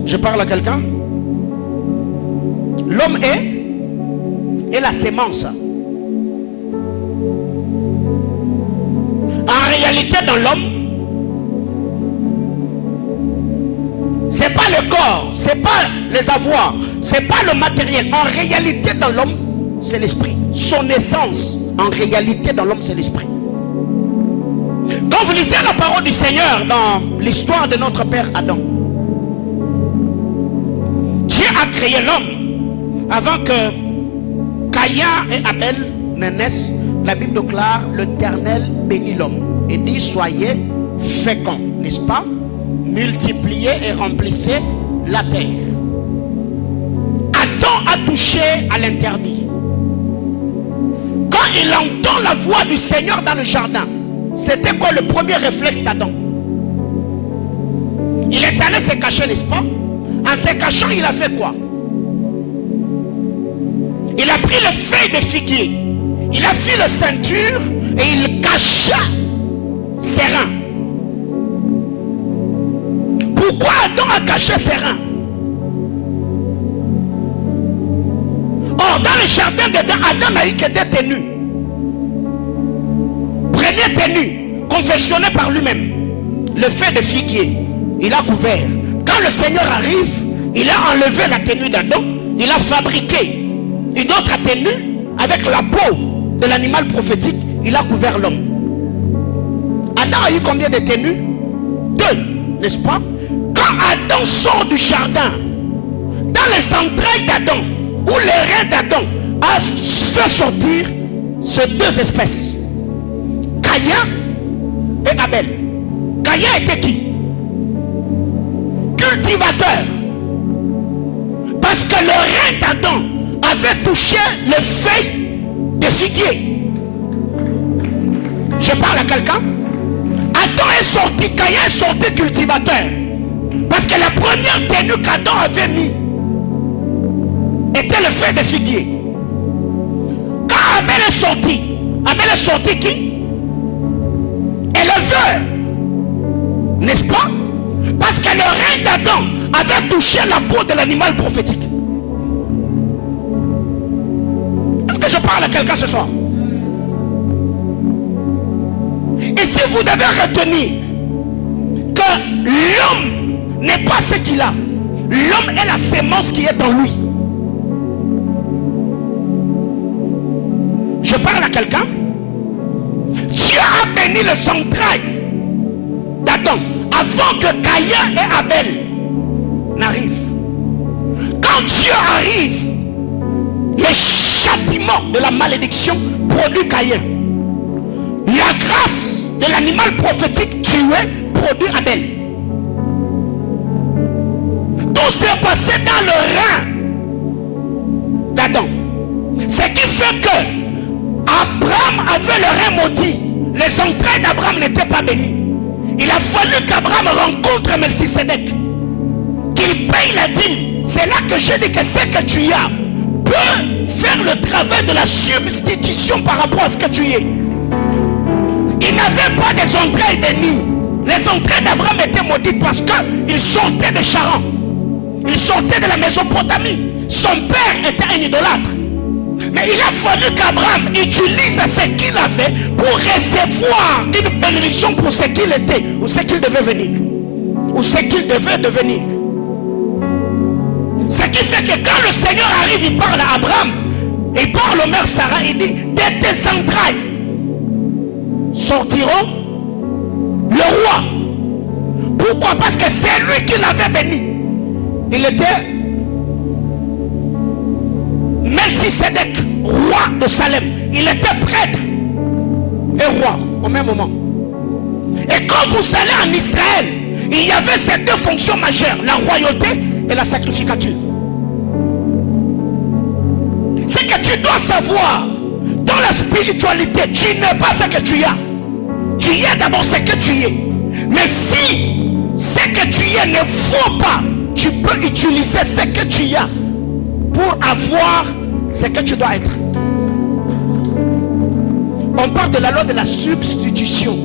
Je parle à quelqu'un? L'homme est la sémence. En réalité, dans l'homme, c'est pas le corps, c'est pas les avoirs, c'est pas le matériel. En réalité, dans l'homme, c'est l'esprit. Son essence, en réalité, dans l'homme, c'est l'esprit. Quand vous lisez la parole du Seigneur dans l'histoire de notre père Adam, Dieu a créé l'homme avant que Caïn et Abel ne naissent. La Bible déclare: l'Éternel bénit l'homme et dit: soyez féconds, n'est-ce pas? Multipliez et remplissez la terre. Adam a touché à l'interdit. Quand il entend la voix du Seigneur dans le jardin, c'était quoi le premier réflexe d'Adam? Il est allé se cacher, n'est-ce pas? En se cachant, il a fait quoi? Il a pris les feuilles de figuier, il a fait la ceinture et il cacha ses reins. Pourquoi Adam a caché ses reins? Or, dans le jardin d'Éden, Adam n'a eu que des tenues. Première tenue, confectionnée par lui-même. Le feuille de figuier, il a couvert. Quand le Seigneur arrive, il a enlevé la tenue d'Adam, il a fabriqué une autre tenue avec la peau de l'animal prophétique, il a couvert l'homme. Adam a eu combien de tenues? 2, n'est-ce pas? Quand Adam sort du jardin, dans les entrailles d'Adam, où les reins d'Adam a fait sortir ces 2 espèces, Caïn et Abel. Caïn était qui? Cultivateur. Parce que le rein d'Adam avait touché les feuilles de figuier. Je parle à quelqu'un? Adam est sorti, Caïn est sorti cultivateur. Parce que la première tenue qu'Adam avait mis était le feuille de figuier. Quand Abel est sorti qui? Éleveur. N'est-ce pas? Parce que le rein d'Adam avait touché la peau de l'animal prophétique. Est-ce que je parle à quelqu'un ce soir? Et si vous devez retenir que l'homme n'est pas ce qu'il a, l'homme est la sémence qui est en lui. Je parle à quelqu'un? Dieu a béni les entrailles d'Adam avant que Caïn et Abel n'arrivent. Quand Dieu arrive, le châtiment de la malédiction produit Caïn. La grâce de l'animal prophétique tué produit Abel. Tout s'est passé dans le rein d'Adam. Ce qui fait que Abraham avait le rein maudit. Les entrailles d'Abraham n'étaient pas bénies. Il a fallu qu'Abraham rencontre Melchisédek, qu'il paye la dîme. C'est là que je dis que ce que tu as peut faire le travail de la substitution par rapport à ce que tu es. Il n'avait pas des entrailles bénies. Les entrailles d'Abraham étaient maudites parce qu'il sortait de Charan. Il sortait de la Mésopotamie. Son père était un idolâtre. Mais il a fallu qu'Abraham utilise ce qu'il avait pour recevoir une bénédiction pour ce qu'il était, ou ce qu'il devait venir, ou ce qu'il devait devenir. Ce qui fait que quand le Seigneur arrive, il parle à Abraham, il parle aux mères Sarah, il dit: de tes entrailles sortiront le roi. Pourquoi? Parce que c'est lui qui l'avait béni. Il était Melchisedec, roi de Salem, il était prêtre et roi au même moment. Et quand vous allez en Israël, il y avait ces deux fonctions majeures, la royauté et la sacrificature. C'est que tu dois savoir, dans la spiritualité, tu n'es pas ce que tu as. Tu es d'abord ce que tu es. Mais si ce que tu es ne vaut pas, tu peux utiliser ce que tu as pour avoir ce que tu dois être. On parle de la loi de la substitution.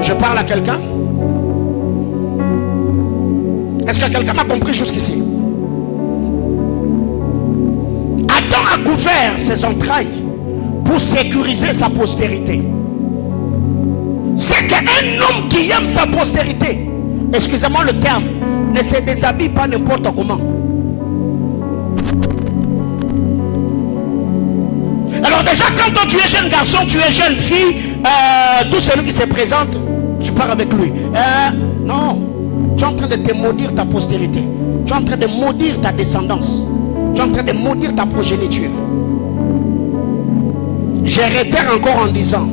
Je parle à quelqu'un? Est-ce que quelqu'un m'a compris jusqu'ici? Adam a couvert ses entrailles pour sécuriser sa postérité. C'est qu'un homme qui aime sa postérité, excusez-moi le terme, ne se déshabille pas n'importe comment. Alors déjà, quand tu es jeune garçon, tu es jeune fille, tout celui qui se présente, tu pars avec lui. Non, tu es en train de te maudire ta postérité. Tu es en train de maudire ta descendance. Tu es en train de maudire ta progéniture. Je réitère encore en disant,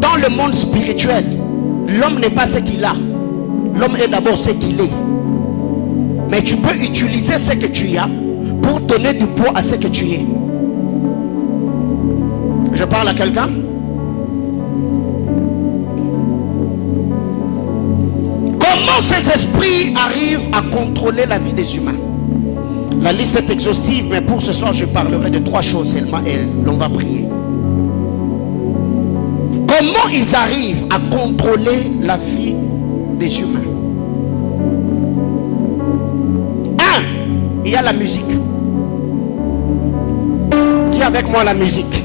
dans le monde spirituel, l'homme n'est pas ce qu'il a. L'homme est d'abord ce qu'il est. Mais tu peux utiliser ce que tu as pour donner du poids à ce que tu es. Je parle à quelqu'un? Comment ces esprits arrivent à contrôler la vie des humains? La liste est exhaustive, mais pour ce soir, je parlerai de 3 choses seulement et l'on va prier. Comment ils arrivent à contrôler la vie des humains? 1. Il y a la musique. Dis avec moi la musique.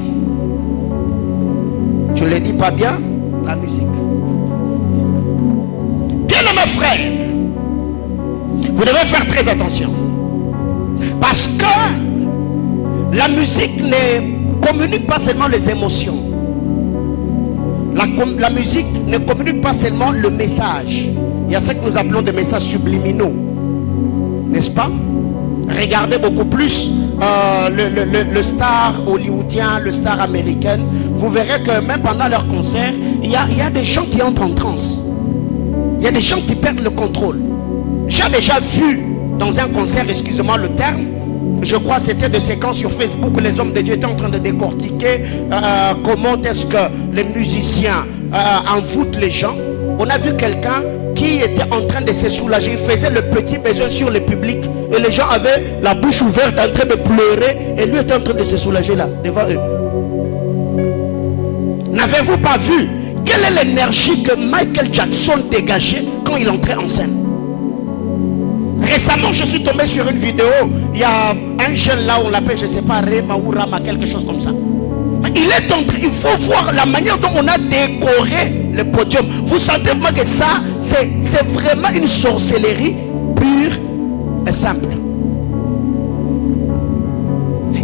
Tu ne le dis pas bien, la musique. Bien-aimés frères, vous devez faire très attention. Parce que la musique ne communique pas seulement les émotions. La musique ne communique pas seulement le message. Il y a ce que nous appelons des messages subliminaux. N'est-ce pas? Regardez beaucoup plus le star hollywoodien, le star américain. Vous verrez que même pendant leur concert, il y a des gens qui entrent en transe. Il y a des gens qui perdent le contrôle. J'ai déjà vu dans un concert, excusez-moi le terme, je crois que c'était des séquences sur Facebook où les hommes de Dieu étaient en train de décortiquer comment est-ce que les musiciens envoûtent les gens. On a vu quelqu'un qui était en train de se soulager, il faisait le petit besoin sur le public et les gens avaient la bouche ouverte en train de pleurer et lui était en train de se soulager là, devant eux. N'avez-vous pas vu quelle est l'énergie que Michael Jackson dégageait quand il entrait en scène? Récemment, je suis tombé sur une vidéo. Il y a un jeune là, on l'appelle, je ne sais pas, Rema ou Rama, quelque chose comme ça. Il faut voir la manière dont on a décoré le podium. Vous sentez vraiment que ça, c'est vraiment une sorcellerie pure et simple.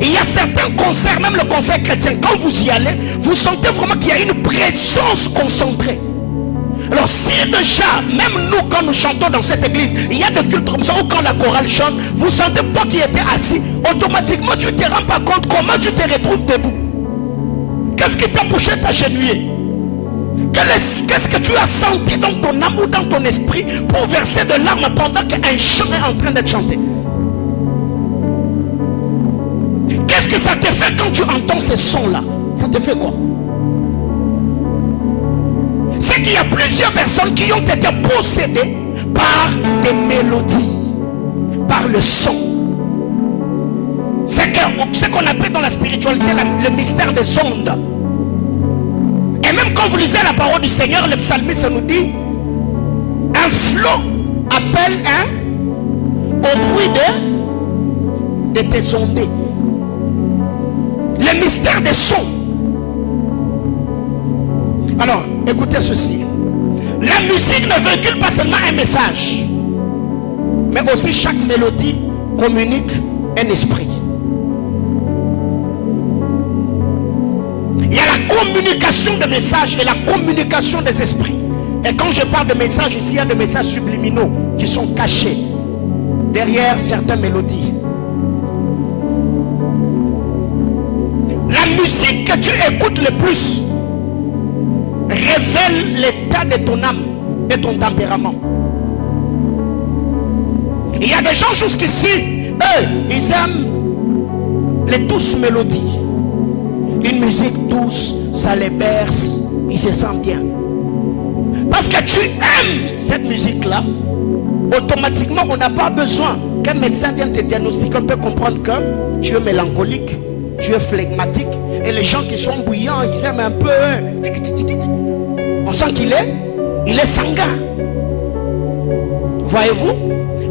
Il y a certains concerts, même le concert chrétien, quand vous y allez, vous sentez vraiment qu'il y a une présence concentrée. Alors si déjà, même nous quand nous chantons dans cette église, il y a des cultes comme ça, ou quand la chorale chante, vous sentez pas qu'il était assis, automatiquement tu ne te rends pas compte comment tu te retrouves debout. Qu'est-ce qui t'a poussé t'agenouiller? Qu'est-ce que tu as senti dans ton âme ou dans ton esprit pour verser de larmes pendant qu'un chant est en train d'être chanté? Qu'est-ce que ça te fait quand tu entends ces sons-là? Ça te fait quoi? C'est qu'il y a plusieurs personnes qui ont été possédées par des mélodies, par le son. C'est ce qu'on appelle dans la spiritualité le mystère des ondes. Et même quand vous lisez la parole du Seigneur, le psalmiste nous dit, un flot appelle au bruit de tes ondées. Le mystère des sons. Alors, écoutez ceci. La musique ne véhicule pas seulement un message, mais aussi chaque mélodie communique un esprit. Il y a la communication des messages et la communication des esprits. Et quand je parle de messages ici, il y a des messages subliminaux qui sont cachés. derrière certaines mélodies. La musique que tu écoutes le plus révèle l'état de ton âme, de ton tempérament. Il y a des gens jusqu'ici, eux, ils aiment les douces mélodies. Une musique douce, ça les berce, ils se sentent bien. Parce que tu aimes cette musique-là, automatiquement, on n'a pas besoin qu'un médecin vienne te diagnostiquer. On peut comprendre que tu es mélancolique, tu es flegmatique. Et les gens qui sont bouillants, ils aiment un peu. On sent qu'il est sanguin. Voyez-vous?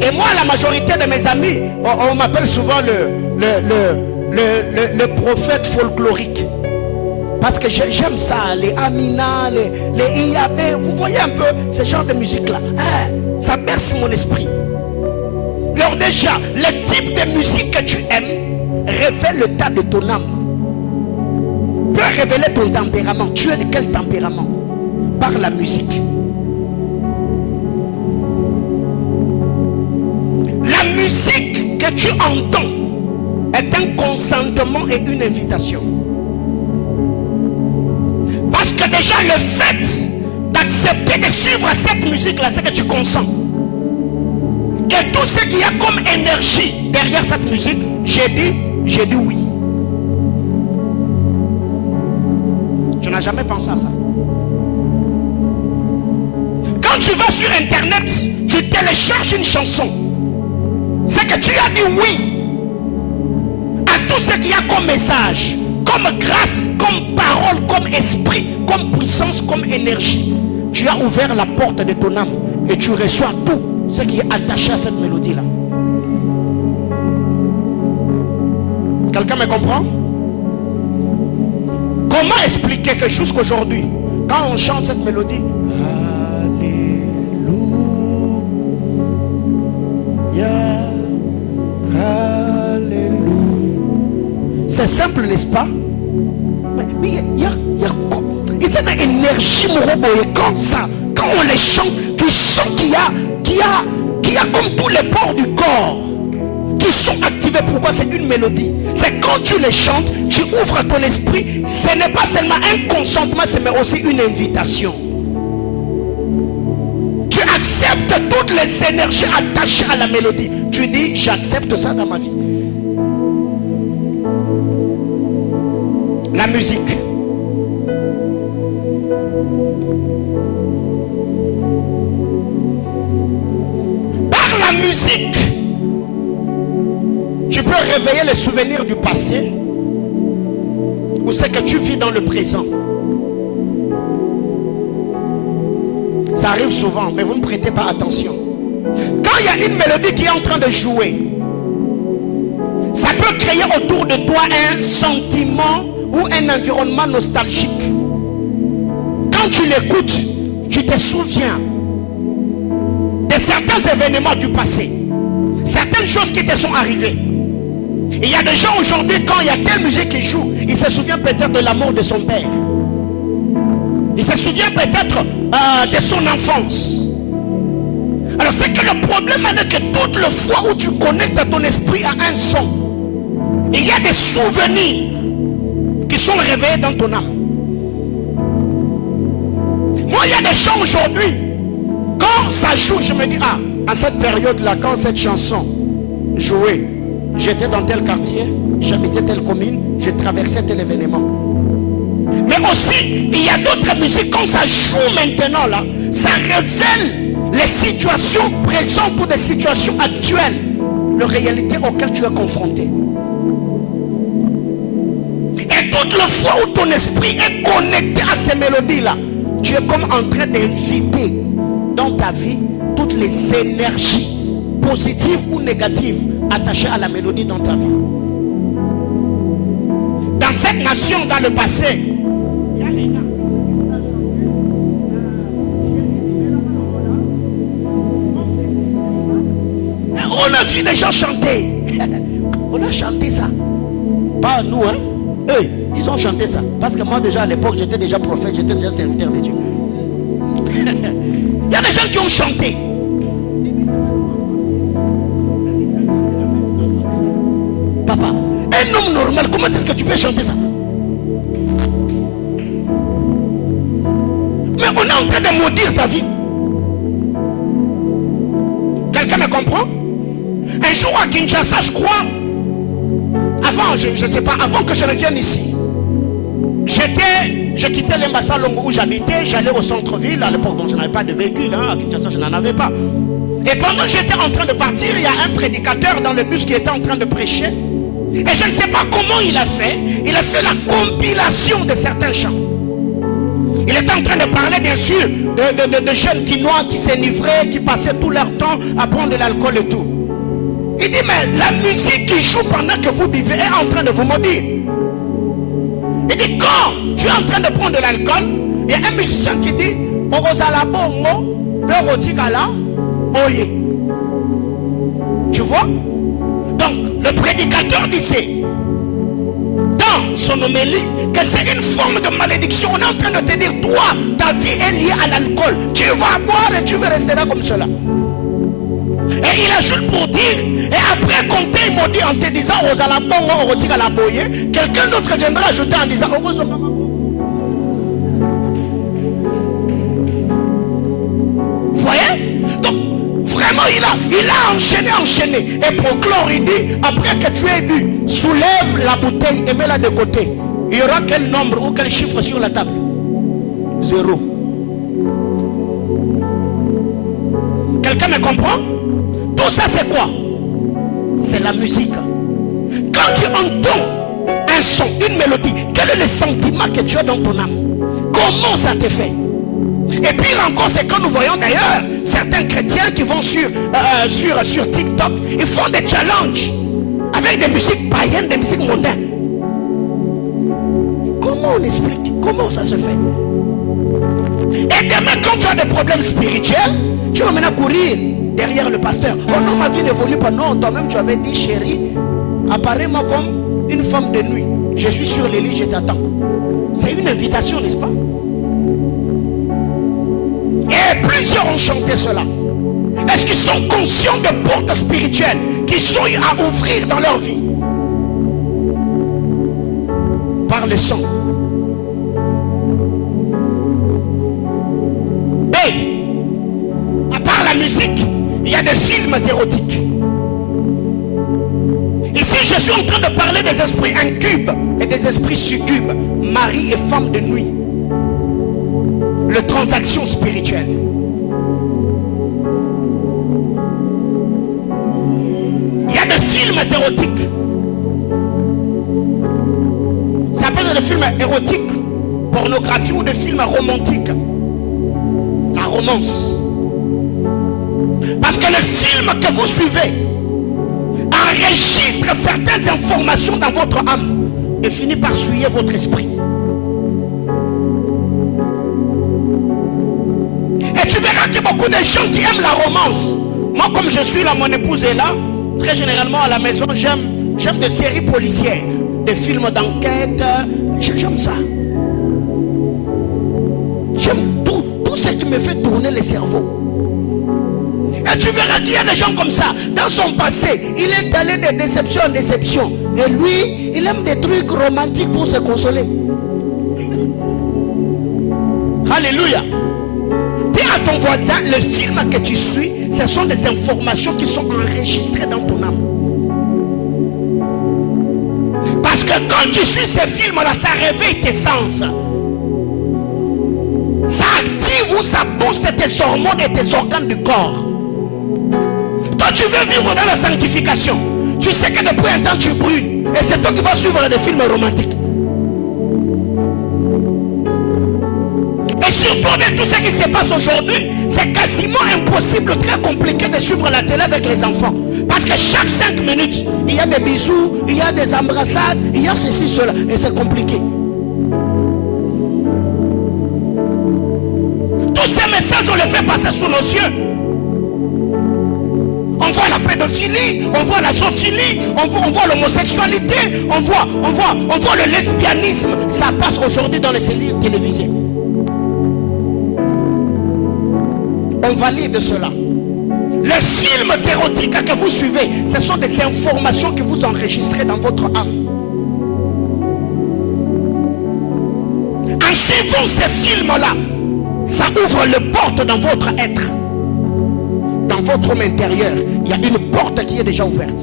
Et moi, la majorité de mes amis, on m'appelle souvent le prophète folklorique. Parce que j'aime ça, les Amina, les Iyabé. Vous voyez un peu ce genre de musique-là. Ça berce mon esprit. Alors déjà, le type de musique que tu aimes révèle l'état de ton âme. Peut révéler ton tempérament. Tu es de quel tempérament? Par la musique. La musique que tu entends est un consentement et une invitation. Parce que déjà le fait d'accepter de suivre cette musique-là, c'est que tu consens. Que tout ce qu'il y a comme énergie derrière cette musique, j'ai dit oui. Tu n'as jamais pensé à ça? Quand tu vas sur internet, tu télécharges une chanson. C'est que tu as dit oui à tout ce qu'il y a comme message, comme grâce, comme parole, comme esprit, comme puissance, comme énergie. Tu as ouvert la porte de ton âme et tu reçois tout ce qui est attaché à cette mélodie-là. Quelqu'un me comprend? Comment expliquer que jusqu'aujourd'hui, quand on chante cette mélodie, c'est simple, n'est-ce pas? Mais il y a une énergie comme ça. Quand on les chante, tu sens qu'il y a comme tous les pores du corps qui sont activés. Pourquoi? C'est une mélodie. C'est quand tu les chantes, tu ouvres ton esprit. Ce n'est pas seulement un consentement, c'est mais aussi une invitation. Tu acceptes toutes les énergies attachées à la mélodie. Tu dis, j'accepte ça dans ma vie. La musique. Par la musique, tu peux réveiller les souvenirs du passé ou ce que tu vis dans le présent. Ça arrive souvent, mais vous ne prêtez pas attention. Quand il y a une mélodie qui est en train de jouer, ça peut créer autour de toi un sentiment ou un environnement nostalgique. Quand tu l'écoutes, tu te souviens de certains événements du passé, certaines choses qui te sont arrivées. Et il y a des gens aujourd'hui, quand il y a telle musique qui joue, il se souvient peut-être de la mort de son père. Il se souvient peut-être de son enfance. Alors c'est que le problème est que toutes les fois où tu connectes ton esprit à un son, il y a des souvenirs qui sont réveillés dans ton âme. Moi, il y a des chants aujourd'hui, quand ça joue, je me dis, à cette période-là, quand cette chanson jouait, j'étais dans tel quartier, j'habitais telle commune, j'ai traversé tel événement. Mais aussi, il y a d'autres musiques, quand ça joue maintenant, là, ça révèle les situations présentes ou des situations actuelles, la réalité auxquelles tu es confronté. Et toutes les fois où ton esprit est connecté à ces mélodies-là, tu es comme en train d'inviter dans ta vie toutes les énergies positives ou négatives attachées à la mélodie dans ta vie. Dans cette nation, dans le passé, on a vu des gens chanter. On a chanté ça. Pas nous, hein. Eux, ils ont chanté ça. Parce que moi déjà à l'époque, j'étais déjà prophète, j'étais déjà serviteur de Dieu. Il y a des gens qui ont chanté. normal. Comment est-ce que tu peux chanter ça? Mais on est en train de maudire ta vie. Quelqu'un me comprend? Un jour à Kinshasa, je crois, avant, je ne sais pas, avant que je ne vienne ici, je quittais l'Embassa Longo où j'habitais, j'allais au centre-ville. À l'époque, je n'avais pas de véhicule, hein, à Kinshasa, je n'en avais pas. Et pendant que j'étais en train de partir, il y a un prédicateur dans le bus qui était en train de prêcher. Et je ne sais pas comment il a fait. Il a fait la compilation de certains chants. Il était en train de parler, bien sûr, de jeunes Guinois qui s'enivraient, qui passaient tout leur temps à prendre de l'alcool et tout. Il dit, mais la musique qui joue pendant que vous vivez est en train de vous maudire. Il dit, quand tu es en train de prendre de l'alcool, il y a un musicien qui dit, Orozala bongo, Berotikala, oye. Tu vois? Donc, le prédicateur disait, dans son homélie, que c'est une forme de malédiction. On est en train de te dire, toi, ta vie est liée à l'alcool. Tu vas boire et tu vas rester là comme cela. Et il ajoute pour dire, et après quand il m'a dit en te disant, Osala bongo, Orotika la boye, quelqu'un d'autre viendra ajouter en disant, vous voyez? Donc, vraiment, il a enchaîné. Et proclore, il dit, après que tu aies bu, soulève la bouteille et mets-la de côté. Il y aura quel nombre ou quel chiffre sur la table? 0. Quelqu'un me comprend? Tout ça c'est quoi? C'est la musique. Quand tu entends un son, une mélodie, quel est le sentiment que tu as dans ton âme? Comment ça te fait? Et puis encore, c'est quand nous voyons d'ailleurs certains chrétiens qui vont sur TikTok, ils font des challenges avec des musiques païennes, des musiques mondaines. Comment on explique? Comment ça se fait? Et demain, quand tu as des problèmes spirituels, tu vas maintenant courir derrière le pasteur. Oh non, ma vie n'évolue pas. Non, toi-même tu avais dit, chérie, apparais-moi comme une femme de nuit. Je suis sur les lits, je t'attends. C'est une invitation, n'est-ce pas? Et plusieurs ont chanté cela. Est-ce qu'ils sont conscients de portes spirituelles qui sont à ouvrir dans leur vie? Par le son. Et à part la musique, il y a des films érotiques. Ici, je suis en train de parler des esprits incubes et des esprits succubes, mari et femme de nuit. Les transactions spirituelles. Il y a des films érotiques. Ça s'appelle des films érotiques, pornographie ou des films romantiques. La romance. Parce que le film que vous suivez enregistre certaines informations dans votre âme et finit par souiller votre esprit. Et tu verras que beaucoup de gens qui aiment la romance, moi comme je suis là, mon épouse est là, très généralement à la maison, j'aime des séries policières, des films d'enquête, j'aime ça. J'aime tout ce qui me fait tourner le cerveau. Et tu verras qu'il y a des gens comme ça. Dans son passé, il est allé de déception en déception. Et lui, il aime des trucs romantiques pour se consoler. Alléluia. Dis à ton voisin, le film que tu suis, ce sont des informations qui sont enregistrées dans ton âme. Parce que quand tu suis ces films-là, ça réveille tes sens. Ça active ou ça booste tes hormones et tes organes du corps. Toi, tu veux vivre dans la sanctification. Tu sais que depuis un temps, tu brûles. Et c'est toi qui vas suivre des films romantiques. Et surtout avec tout ce qui se passe aujourd'hui, c'est quasiment impossible, très compliqué de suivre la télé avec les enfants. Parce que chaque 5 minutes, il y a des bisous, il y a des embrassades, il y a ceci, cela. Et c'est compliqué. Tous ces messages, on les fait passer sous nos yeux. On voit la pédophilie, on voit la zoophilie, on voit l'homosexualité, on voit le lesbianisme. Ça passe aujourd'hui dans les séries télévisées. On valide cela. Les films érotiques que vous suivez, ce sont des informations que vous enregistrez dans votre âme. En suivant ces films-là, ça ouvre les portes dans votre être. Dans votre homme intérieur, il y a une porte qui est déjà ouverte.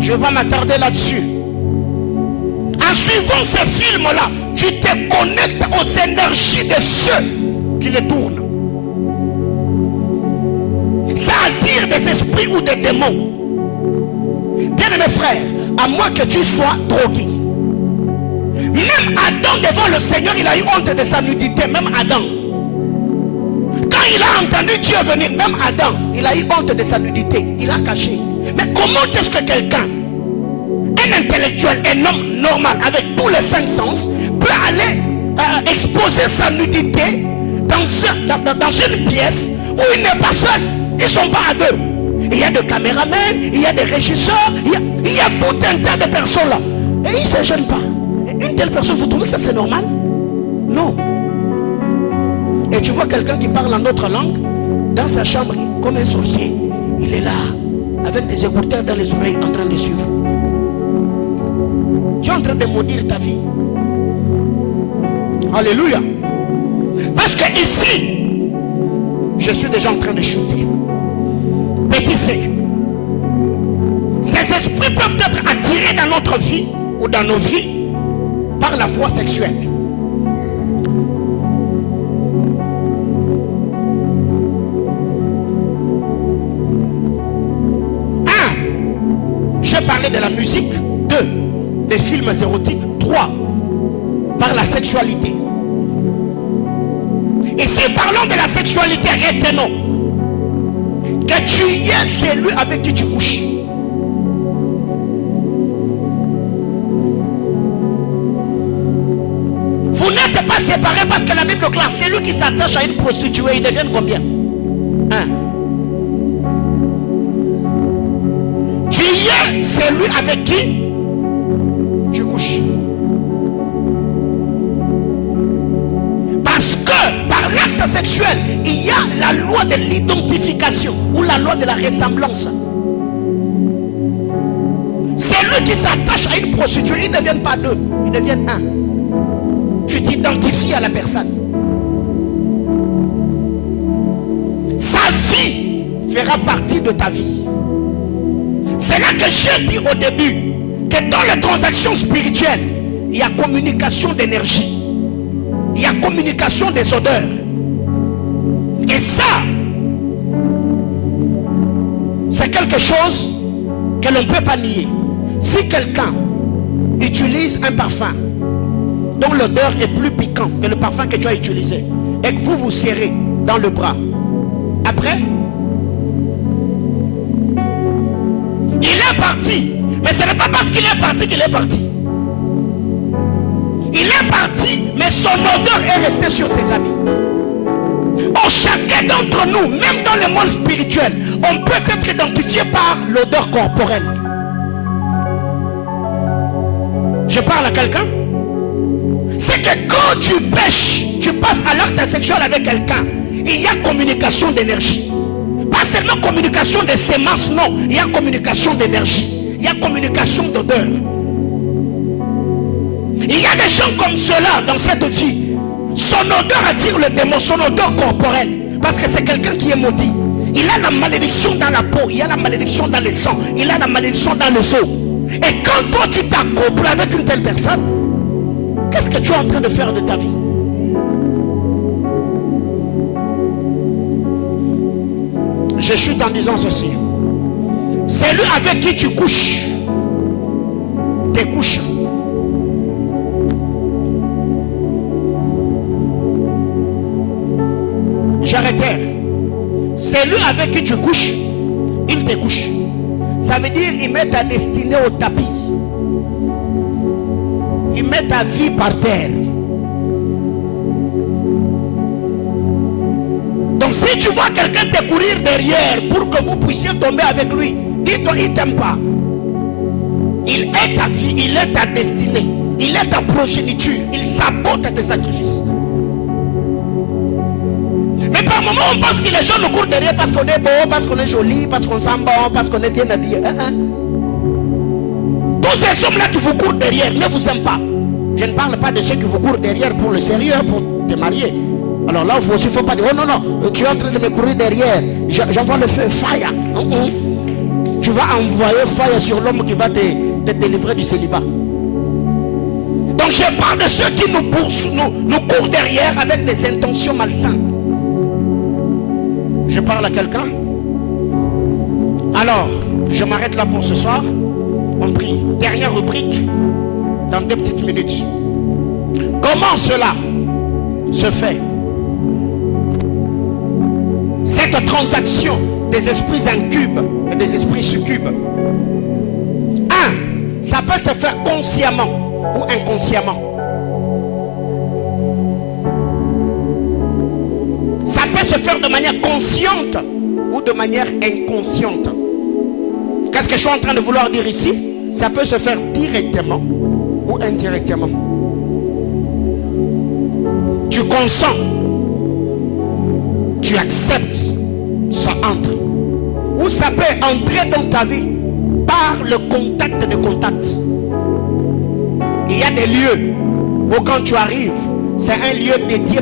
Je ne vais pas m'attarder là-dessus. En suivant ces films-là, tu te connectes aux énergies de ceux qui les tournent. Ça attire des esprits ou des démons. Bien mes frères, à moins que tu sois drogué. Même Adam devant le Seigneur, il a eu honte de sa nudité. Même Adam. Quand il a entendu Dieu venir, même Adam, il a eu honte de sa nudité. Il a caché. Mais comment est-ce que quelqu'un, un intellectuel, un homme normal, avec tous les 5 sens, peut aller exposer sa nudité dans une pièce où il n'est pas seul? Ils ne sont pas à deux. Il y a des caméramans, il y a des régisseurs, il y a tout un tas de personnes là. Et ils ne se gênent pas. Et une telle personne, vous trouvez que ça c'est normal? Non. Et tu vois quelqu'un qui parle en autre langue, dans sa chambre, comme un sorcier. Il est là, avec des écouteurs dans les oreilles, en train de suivre. Tu es en train de maudire ta vie. Alléluia. Parce que ici, je suis déjà en train de chuter. Petit C. Ces esprits peuvent être attirés dans notre vie ou dans nos vies par la voie sexuelle. J'ai parlé de la musique. 2, des films érotiques. 3, par la sexualité. Et si parlons de la sexualité, retenons que tu es celui avec qui tu couches. Vous n'êtes pas séparés parce que la Bible classe, celui qui s'attache à une prostituée, il devient combien? 1. Tu es celui avec qui tu couches. Parce que par l'acte sexuel, il y a la loi de l'identification ou la loi de la ressemblance. Celui qui s'attache à une prostituée, ils ne deviennent pas 2, ils deviennent 1. Tu t'identifies à la personne. Sa vie fera partie de ta vie. C'est là que j'ai dit au début que dans les transactions spirituelles, il y a communication d'énergie. Il y a communication des odeurs. Et ça, c'est quelque chose que l'on ne peut pas nier. Si quelqu'un utilise un parfum dont l'odeur est plus piquante que le parfum que tu as utilisé, et que vous vous serrez dans le bras, après, il est parti. Mais ce n'est pas parce qu'il est parti qu'il est parti. Il est parti, mais son odeur est restée sur tes habits. Oh, chacun d'entre nous, même dans le monde spirituel, on peut être identifié par l'odeur corporelle. Je parle à quelqu'un. C'est que quand tu pêches, tu passes à l'acte sexuel avec quelqu'un, il y a communication d'énergie. Pas seulement communication de sémences, non. Il y a communication d'énergie. Il y a communication d'odeur. Il y a des gens comme cela dans cette vie. Son odeur attire le démon, son odeur corporelle. Parce que c'est quelqu'un qui est maudit. Il a la malédiction dans la peau, il a la malédiction dans le sang, il a la malédiction dans le os. Et quand toi tu t'accouples avec une telle personne, qu'est-ce que tu es en train de faire de ta vie? Je chute en disant ceci. C'est lui avec qui tu couches. Tes couches. J'arrêtais. C'est lui avec qui tu couches. Il te couche. Ça veut dire il met ta destinée au tapis. Il met ta vie par terre. Donc si tu vois quelqu'un te courir derrière pour que vous puissiez tomber avec lui, dis-toi, il ne t'aime pas. Il est ta vie, il est ta destinée, il est ta progéniture, il sabote tes sacrifices. Mais par moment on pense que les gens nous courent derrière parce qu'on est beau, parce qu'on est joli, parce qu'on sent bon, parce qu'on est bien habillé. Tous ces hommes-là qui vous courent derrière ne vous aiment pas. Je ne parle pas de ceux qui vous courent derrière pour le sérieux, pour te marier. Alors là, il ne faut pas dire, oh non, non, tu es en train de me courir derrière. J'envoie le feu, fire. Tu vas envoyer fire sur l'homme qui va te délivrer du célibat. Donc je parle de ceux qui nous courent derrière avec des intentions malsaines. Je parle à quelqu'un. Alors, je m'arrête là pour ce soir. On prie. Dernière rubrique dans 2 petites minutes. Comment cela se fait? Cette transaction des esprits incubes et des esprits succubes. 1. Ça peut se faire consciemment ou inconsciemment. Ça peut se faire de manière consciente ou de manière inconsciente. Qu'est-ce que je suis en train de vouloir dire ici? Ça peut se faire directement ou indirectement. Tu consens, tu acceptes, ça entre. Ou ça peut entrer dans ta vie par le contact de contact. Il y a des lieux où quand tu arrives, c'est un lieu dédié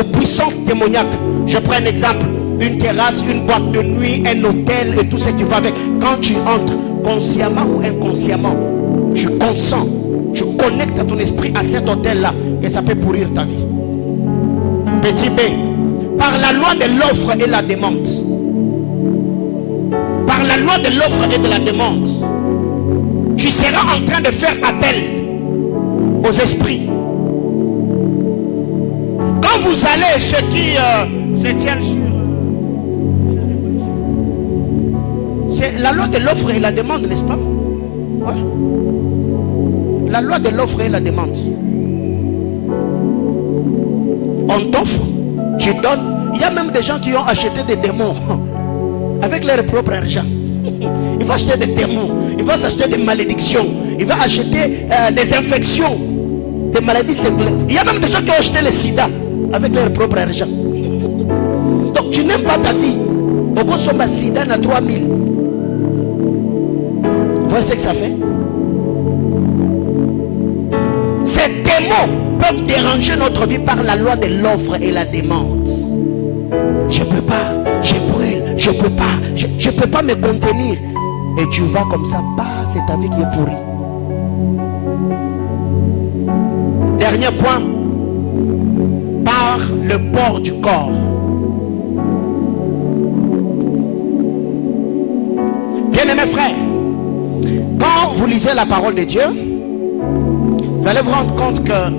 aux puissances démoniaques. Je prends un exemple, une terrasse, une boîte de nuit, un hôtel et tout ce qui va avec. Quand tu entres, consciemment ou inconsciemment, tu consens, tu connectes ton esprit à cet hôtel-là et ça peut pourrir ta vie. Petit B, par la loi de l'offre et la demande. Par la loi de l'offre et de la demande, tu seras en train de faire appel aux esprits. Quand vous allez, ceux qui se tiennent sur... C'est la loi de l'offre et la demande, n'est-ce pas? Ouais. La loi de l'offre et la demande. On t'offre, tu donnes. Il y a même des gens qui ont acheté des démons avec leur propre argent. Il va acheter des démons, il va s'acheter des malédictions, il va acheter des infections, des maladies séculaires. Il y a même des gens qui ont acheté le sida avec leur propre argent. Donc tu n'aimes pas ta vie. Pourquoi son sida à 3000? Vous voyez ce que ça fait? Ces démons peuvent déranger notre vie par la loi de l'offre et la demande. Je peux pas, je brûle, je peux pas, je peux pas me contenir. Et tu vas comme ça, bah, c'est ta vie qui est pourrie. Dernier point, par le port du corps. Bien-aimés frères, quand vous lisez la parole de Dieu, vous allez vous rendre compte que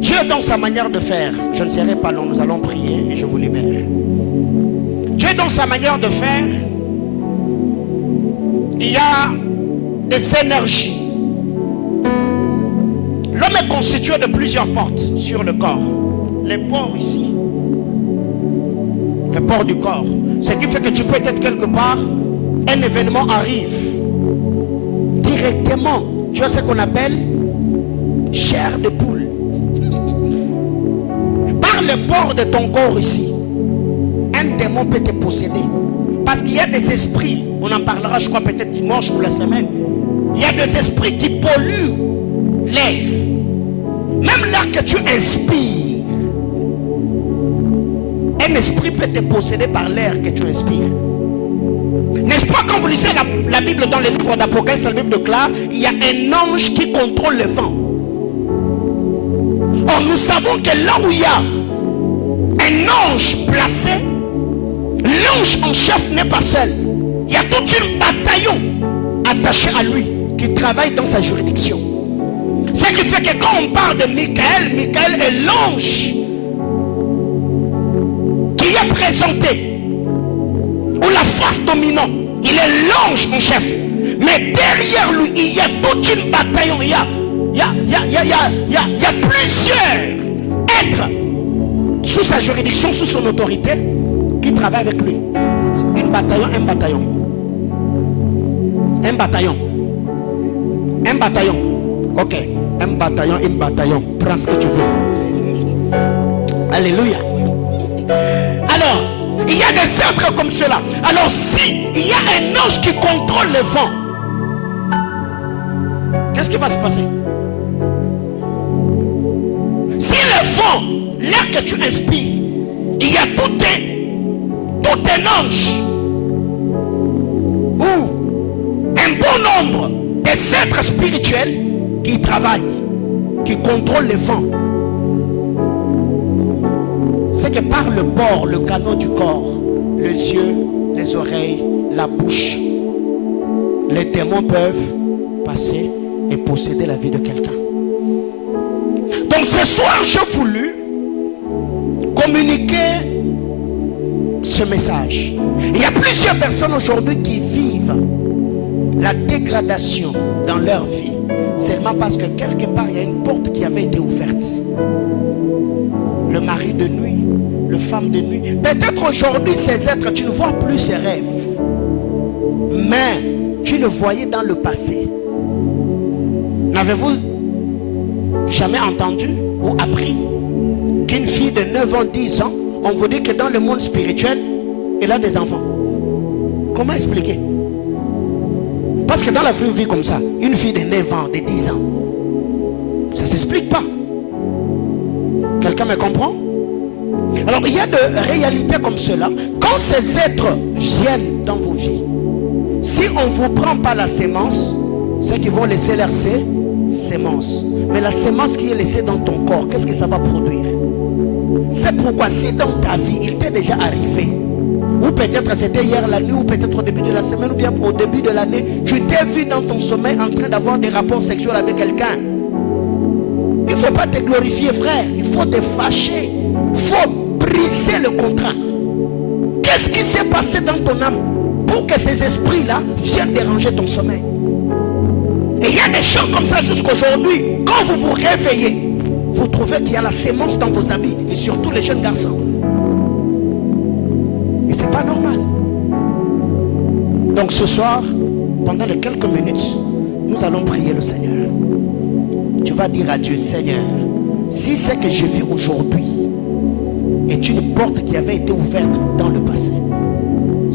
Dieu, dans sa manière de faire, je ne serai pas long, nous allons prier et je vous libère. Dieu, dans sa manière de faire, il y a des énergies. L'homme est constitué de plusieurs portes sur le corps. Les pores ici. Les pores du corps. Ce qui fait que tu peux être quelque part, un événement arrive. Directement, tu as ce qu'on appelle chair de poule. Par le port de ton corps ici, un démon peut te posséder. Parce qu'il y a des esprits, on en parlera je crois peut-être dimanche ou la semaine. Il y a des esprits qui polluent l'air. Même l'air que tu inspires. Un esprit peut te posséder par l'air que tu inspires. N'est-ce pas quand vous lisez la Bible dans les livres d'Apocalypse, la Bible déclare, il y a un ange qui contrôle le vent. Or nous savons que là où il y a un ange placé, l'ange en chef n'est pas seul. Il y a tout un bataillon attaché à lui qui travaille dans sa juridiction. Ce qui fait que quand on parle de Michael, Michael est l'ange qui est présenté, ou la face dominante. Il est l'ange en chef. Mais derrière lui, il y a toute une bataillon. Il y a plusieurs êtres sous sa juridiction, sous son autorité, qui travaillent avec lui. Un bataillon. Un bataillon. Un bataillon. Ok. Un bataillon. Prends ce que tu veux. Alléluia. Alors, Il y a des êtres comme cela. Alors si il y a un ange qui contrôle le vent, qu'est-ce qui va se passer? Si le vent, l'air que tu inspires, il y a tout un ange ou un bon nombre des êtres spirituels qui travaillent, qui contrôlent le vent. C'est que par le port, le canot du corps, les yeux, les oreilles, la bouche, les démons peuvent passer et posséder la vie de quelqu'un. Donc ce soir, j'ai voulu communiquer ce message. Il y a plusieurs personnes aujourd'hui qui vivent la dégradation dans leur vie seulement parce que quelque part il y a une porte qui avait été ouverte. Le mari de nuit, le femme de nuit. Peut-être aujourd'hui ces êtres, tu ne vois plus ces rêves, mais tu le voyais dans le passé. N'avez-vous jamais entendu ou appris qu'une fille de 9 ans, 10 ans, on vous dit que dans le monde spirituel, elle a des enfants? Comment expliquer? Parce que dans la vraie vie comme ça, une fille de 9 ans, de 10 ans, ça ne s'explique pas. Quelqu'un me comprend? Alors il y a de réalités comme cela. Quand ces êtres viennent dans vos vies, si on ne vous prend pas la sémence, c'est qu'ils vont laisser leur sémence. Mais la sémence qui est laissée dans ton corps, qu'est-ce que ça va produire? C'est pourquoi si dans ta vie, il t'est déjà arrivé, ou peut-être c'était hier la nuit, ou peut-être au début de la semaine, ou bien au début de l'année, tu t'es vu dans ton sommeil en train d'avoir des rapports sexuels avec quelqu'un. Il ne faut pas te glorifier, frère. Il faut te fâcher. Il faut briser le contrat. Qu'est-ce qui s'est passé dans ton âme pour que ces esprits-là viennent déranger ton sommeil? Et il y a des gens comme ça jusqu'aujourd'hui. Quand vous vous réveillez, vous trouvez qu'il y a la sémence dans vos habits, et surtout les jeunes garçons. Et c'est pas normal. Donc ce soir, pendant les quelques minutes, nous allons prier le Seigneur. Tu vas dire à Dieu: Seigneur, si ce que je vis aujourd'hui est une porte qui avait été ouverte dans le passé,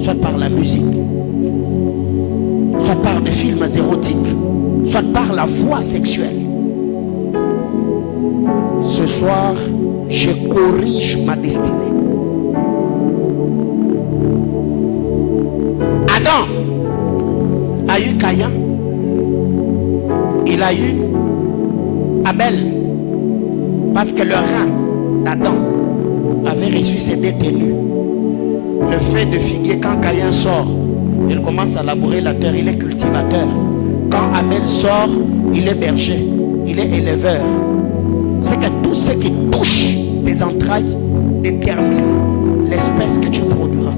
soit par la musique, soit par des films érotiques, soit par la voix sexuelle, ce soir, je corrige ma destinée. Adam a eu Caïn, il a eu Abel, parce que le rein d'Adam avait reçu ses détenus. Le fait de figuier, quand Caïn sort, il commence à labourer la terre, il est cultivateur. Quand Abel sort, il est berger, il est éleveur. C'est que tout ce qui touche tes entrailles détermine l'espèce que tu produiras.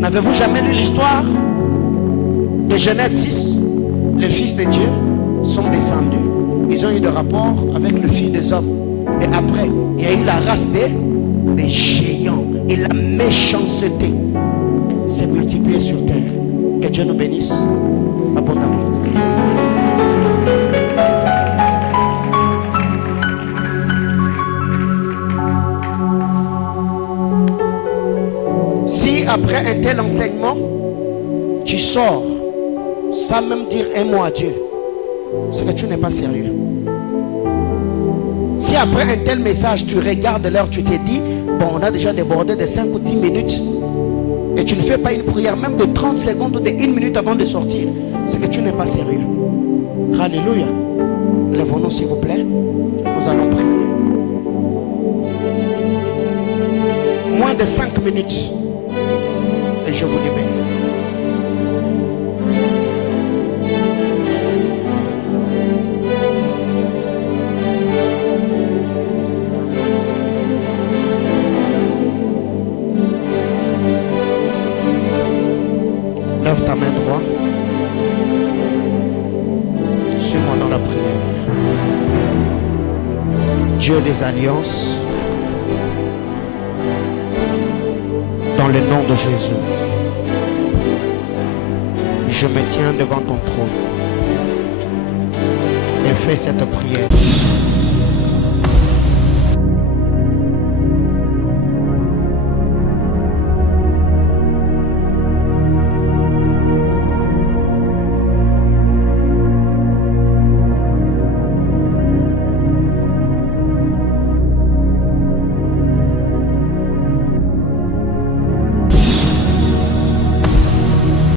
N'avez-vous jamais lu l'histoire de Genèse 6? Les fils de Dieu sont descendus. Ils ont eu des rapports avec le fils des hommes. Et après, il y a eu la race des géants. Et la méchanceté s'est multipliée sur terre. Que Dieu nous bénisse abondamment. Si après un tel enseignement, tu sors sans même dire un mot à Dieu, c'est que tu n'es pas sérieux. Si après un tel message, tu regardes l'heure, tu te dis, bon, on a déjà débordé de 5 ou 10 minutes, et tu ne fais pas une prière même de 30 secondes ou de 1 minute avant de sortir, c'est que tu n'es pas sérieux. Alléluia. Lèvons-nous s'il vous plaît. Nous allons prier. Moins de 5 minutes, et je vous libère. Lève ta main droite. Suis-moi dans la prière. Dieu des alliances, dans le nom de Jésus, je me tiens devant ton trône et fais cette prière.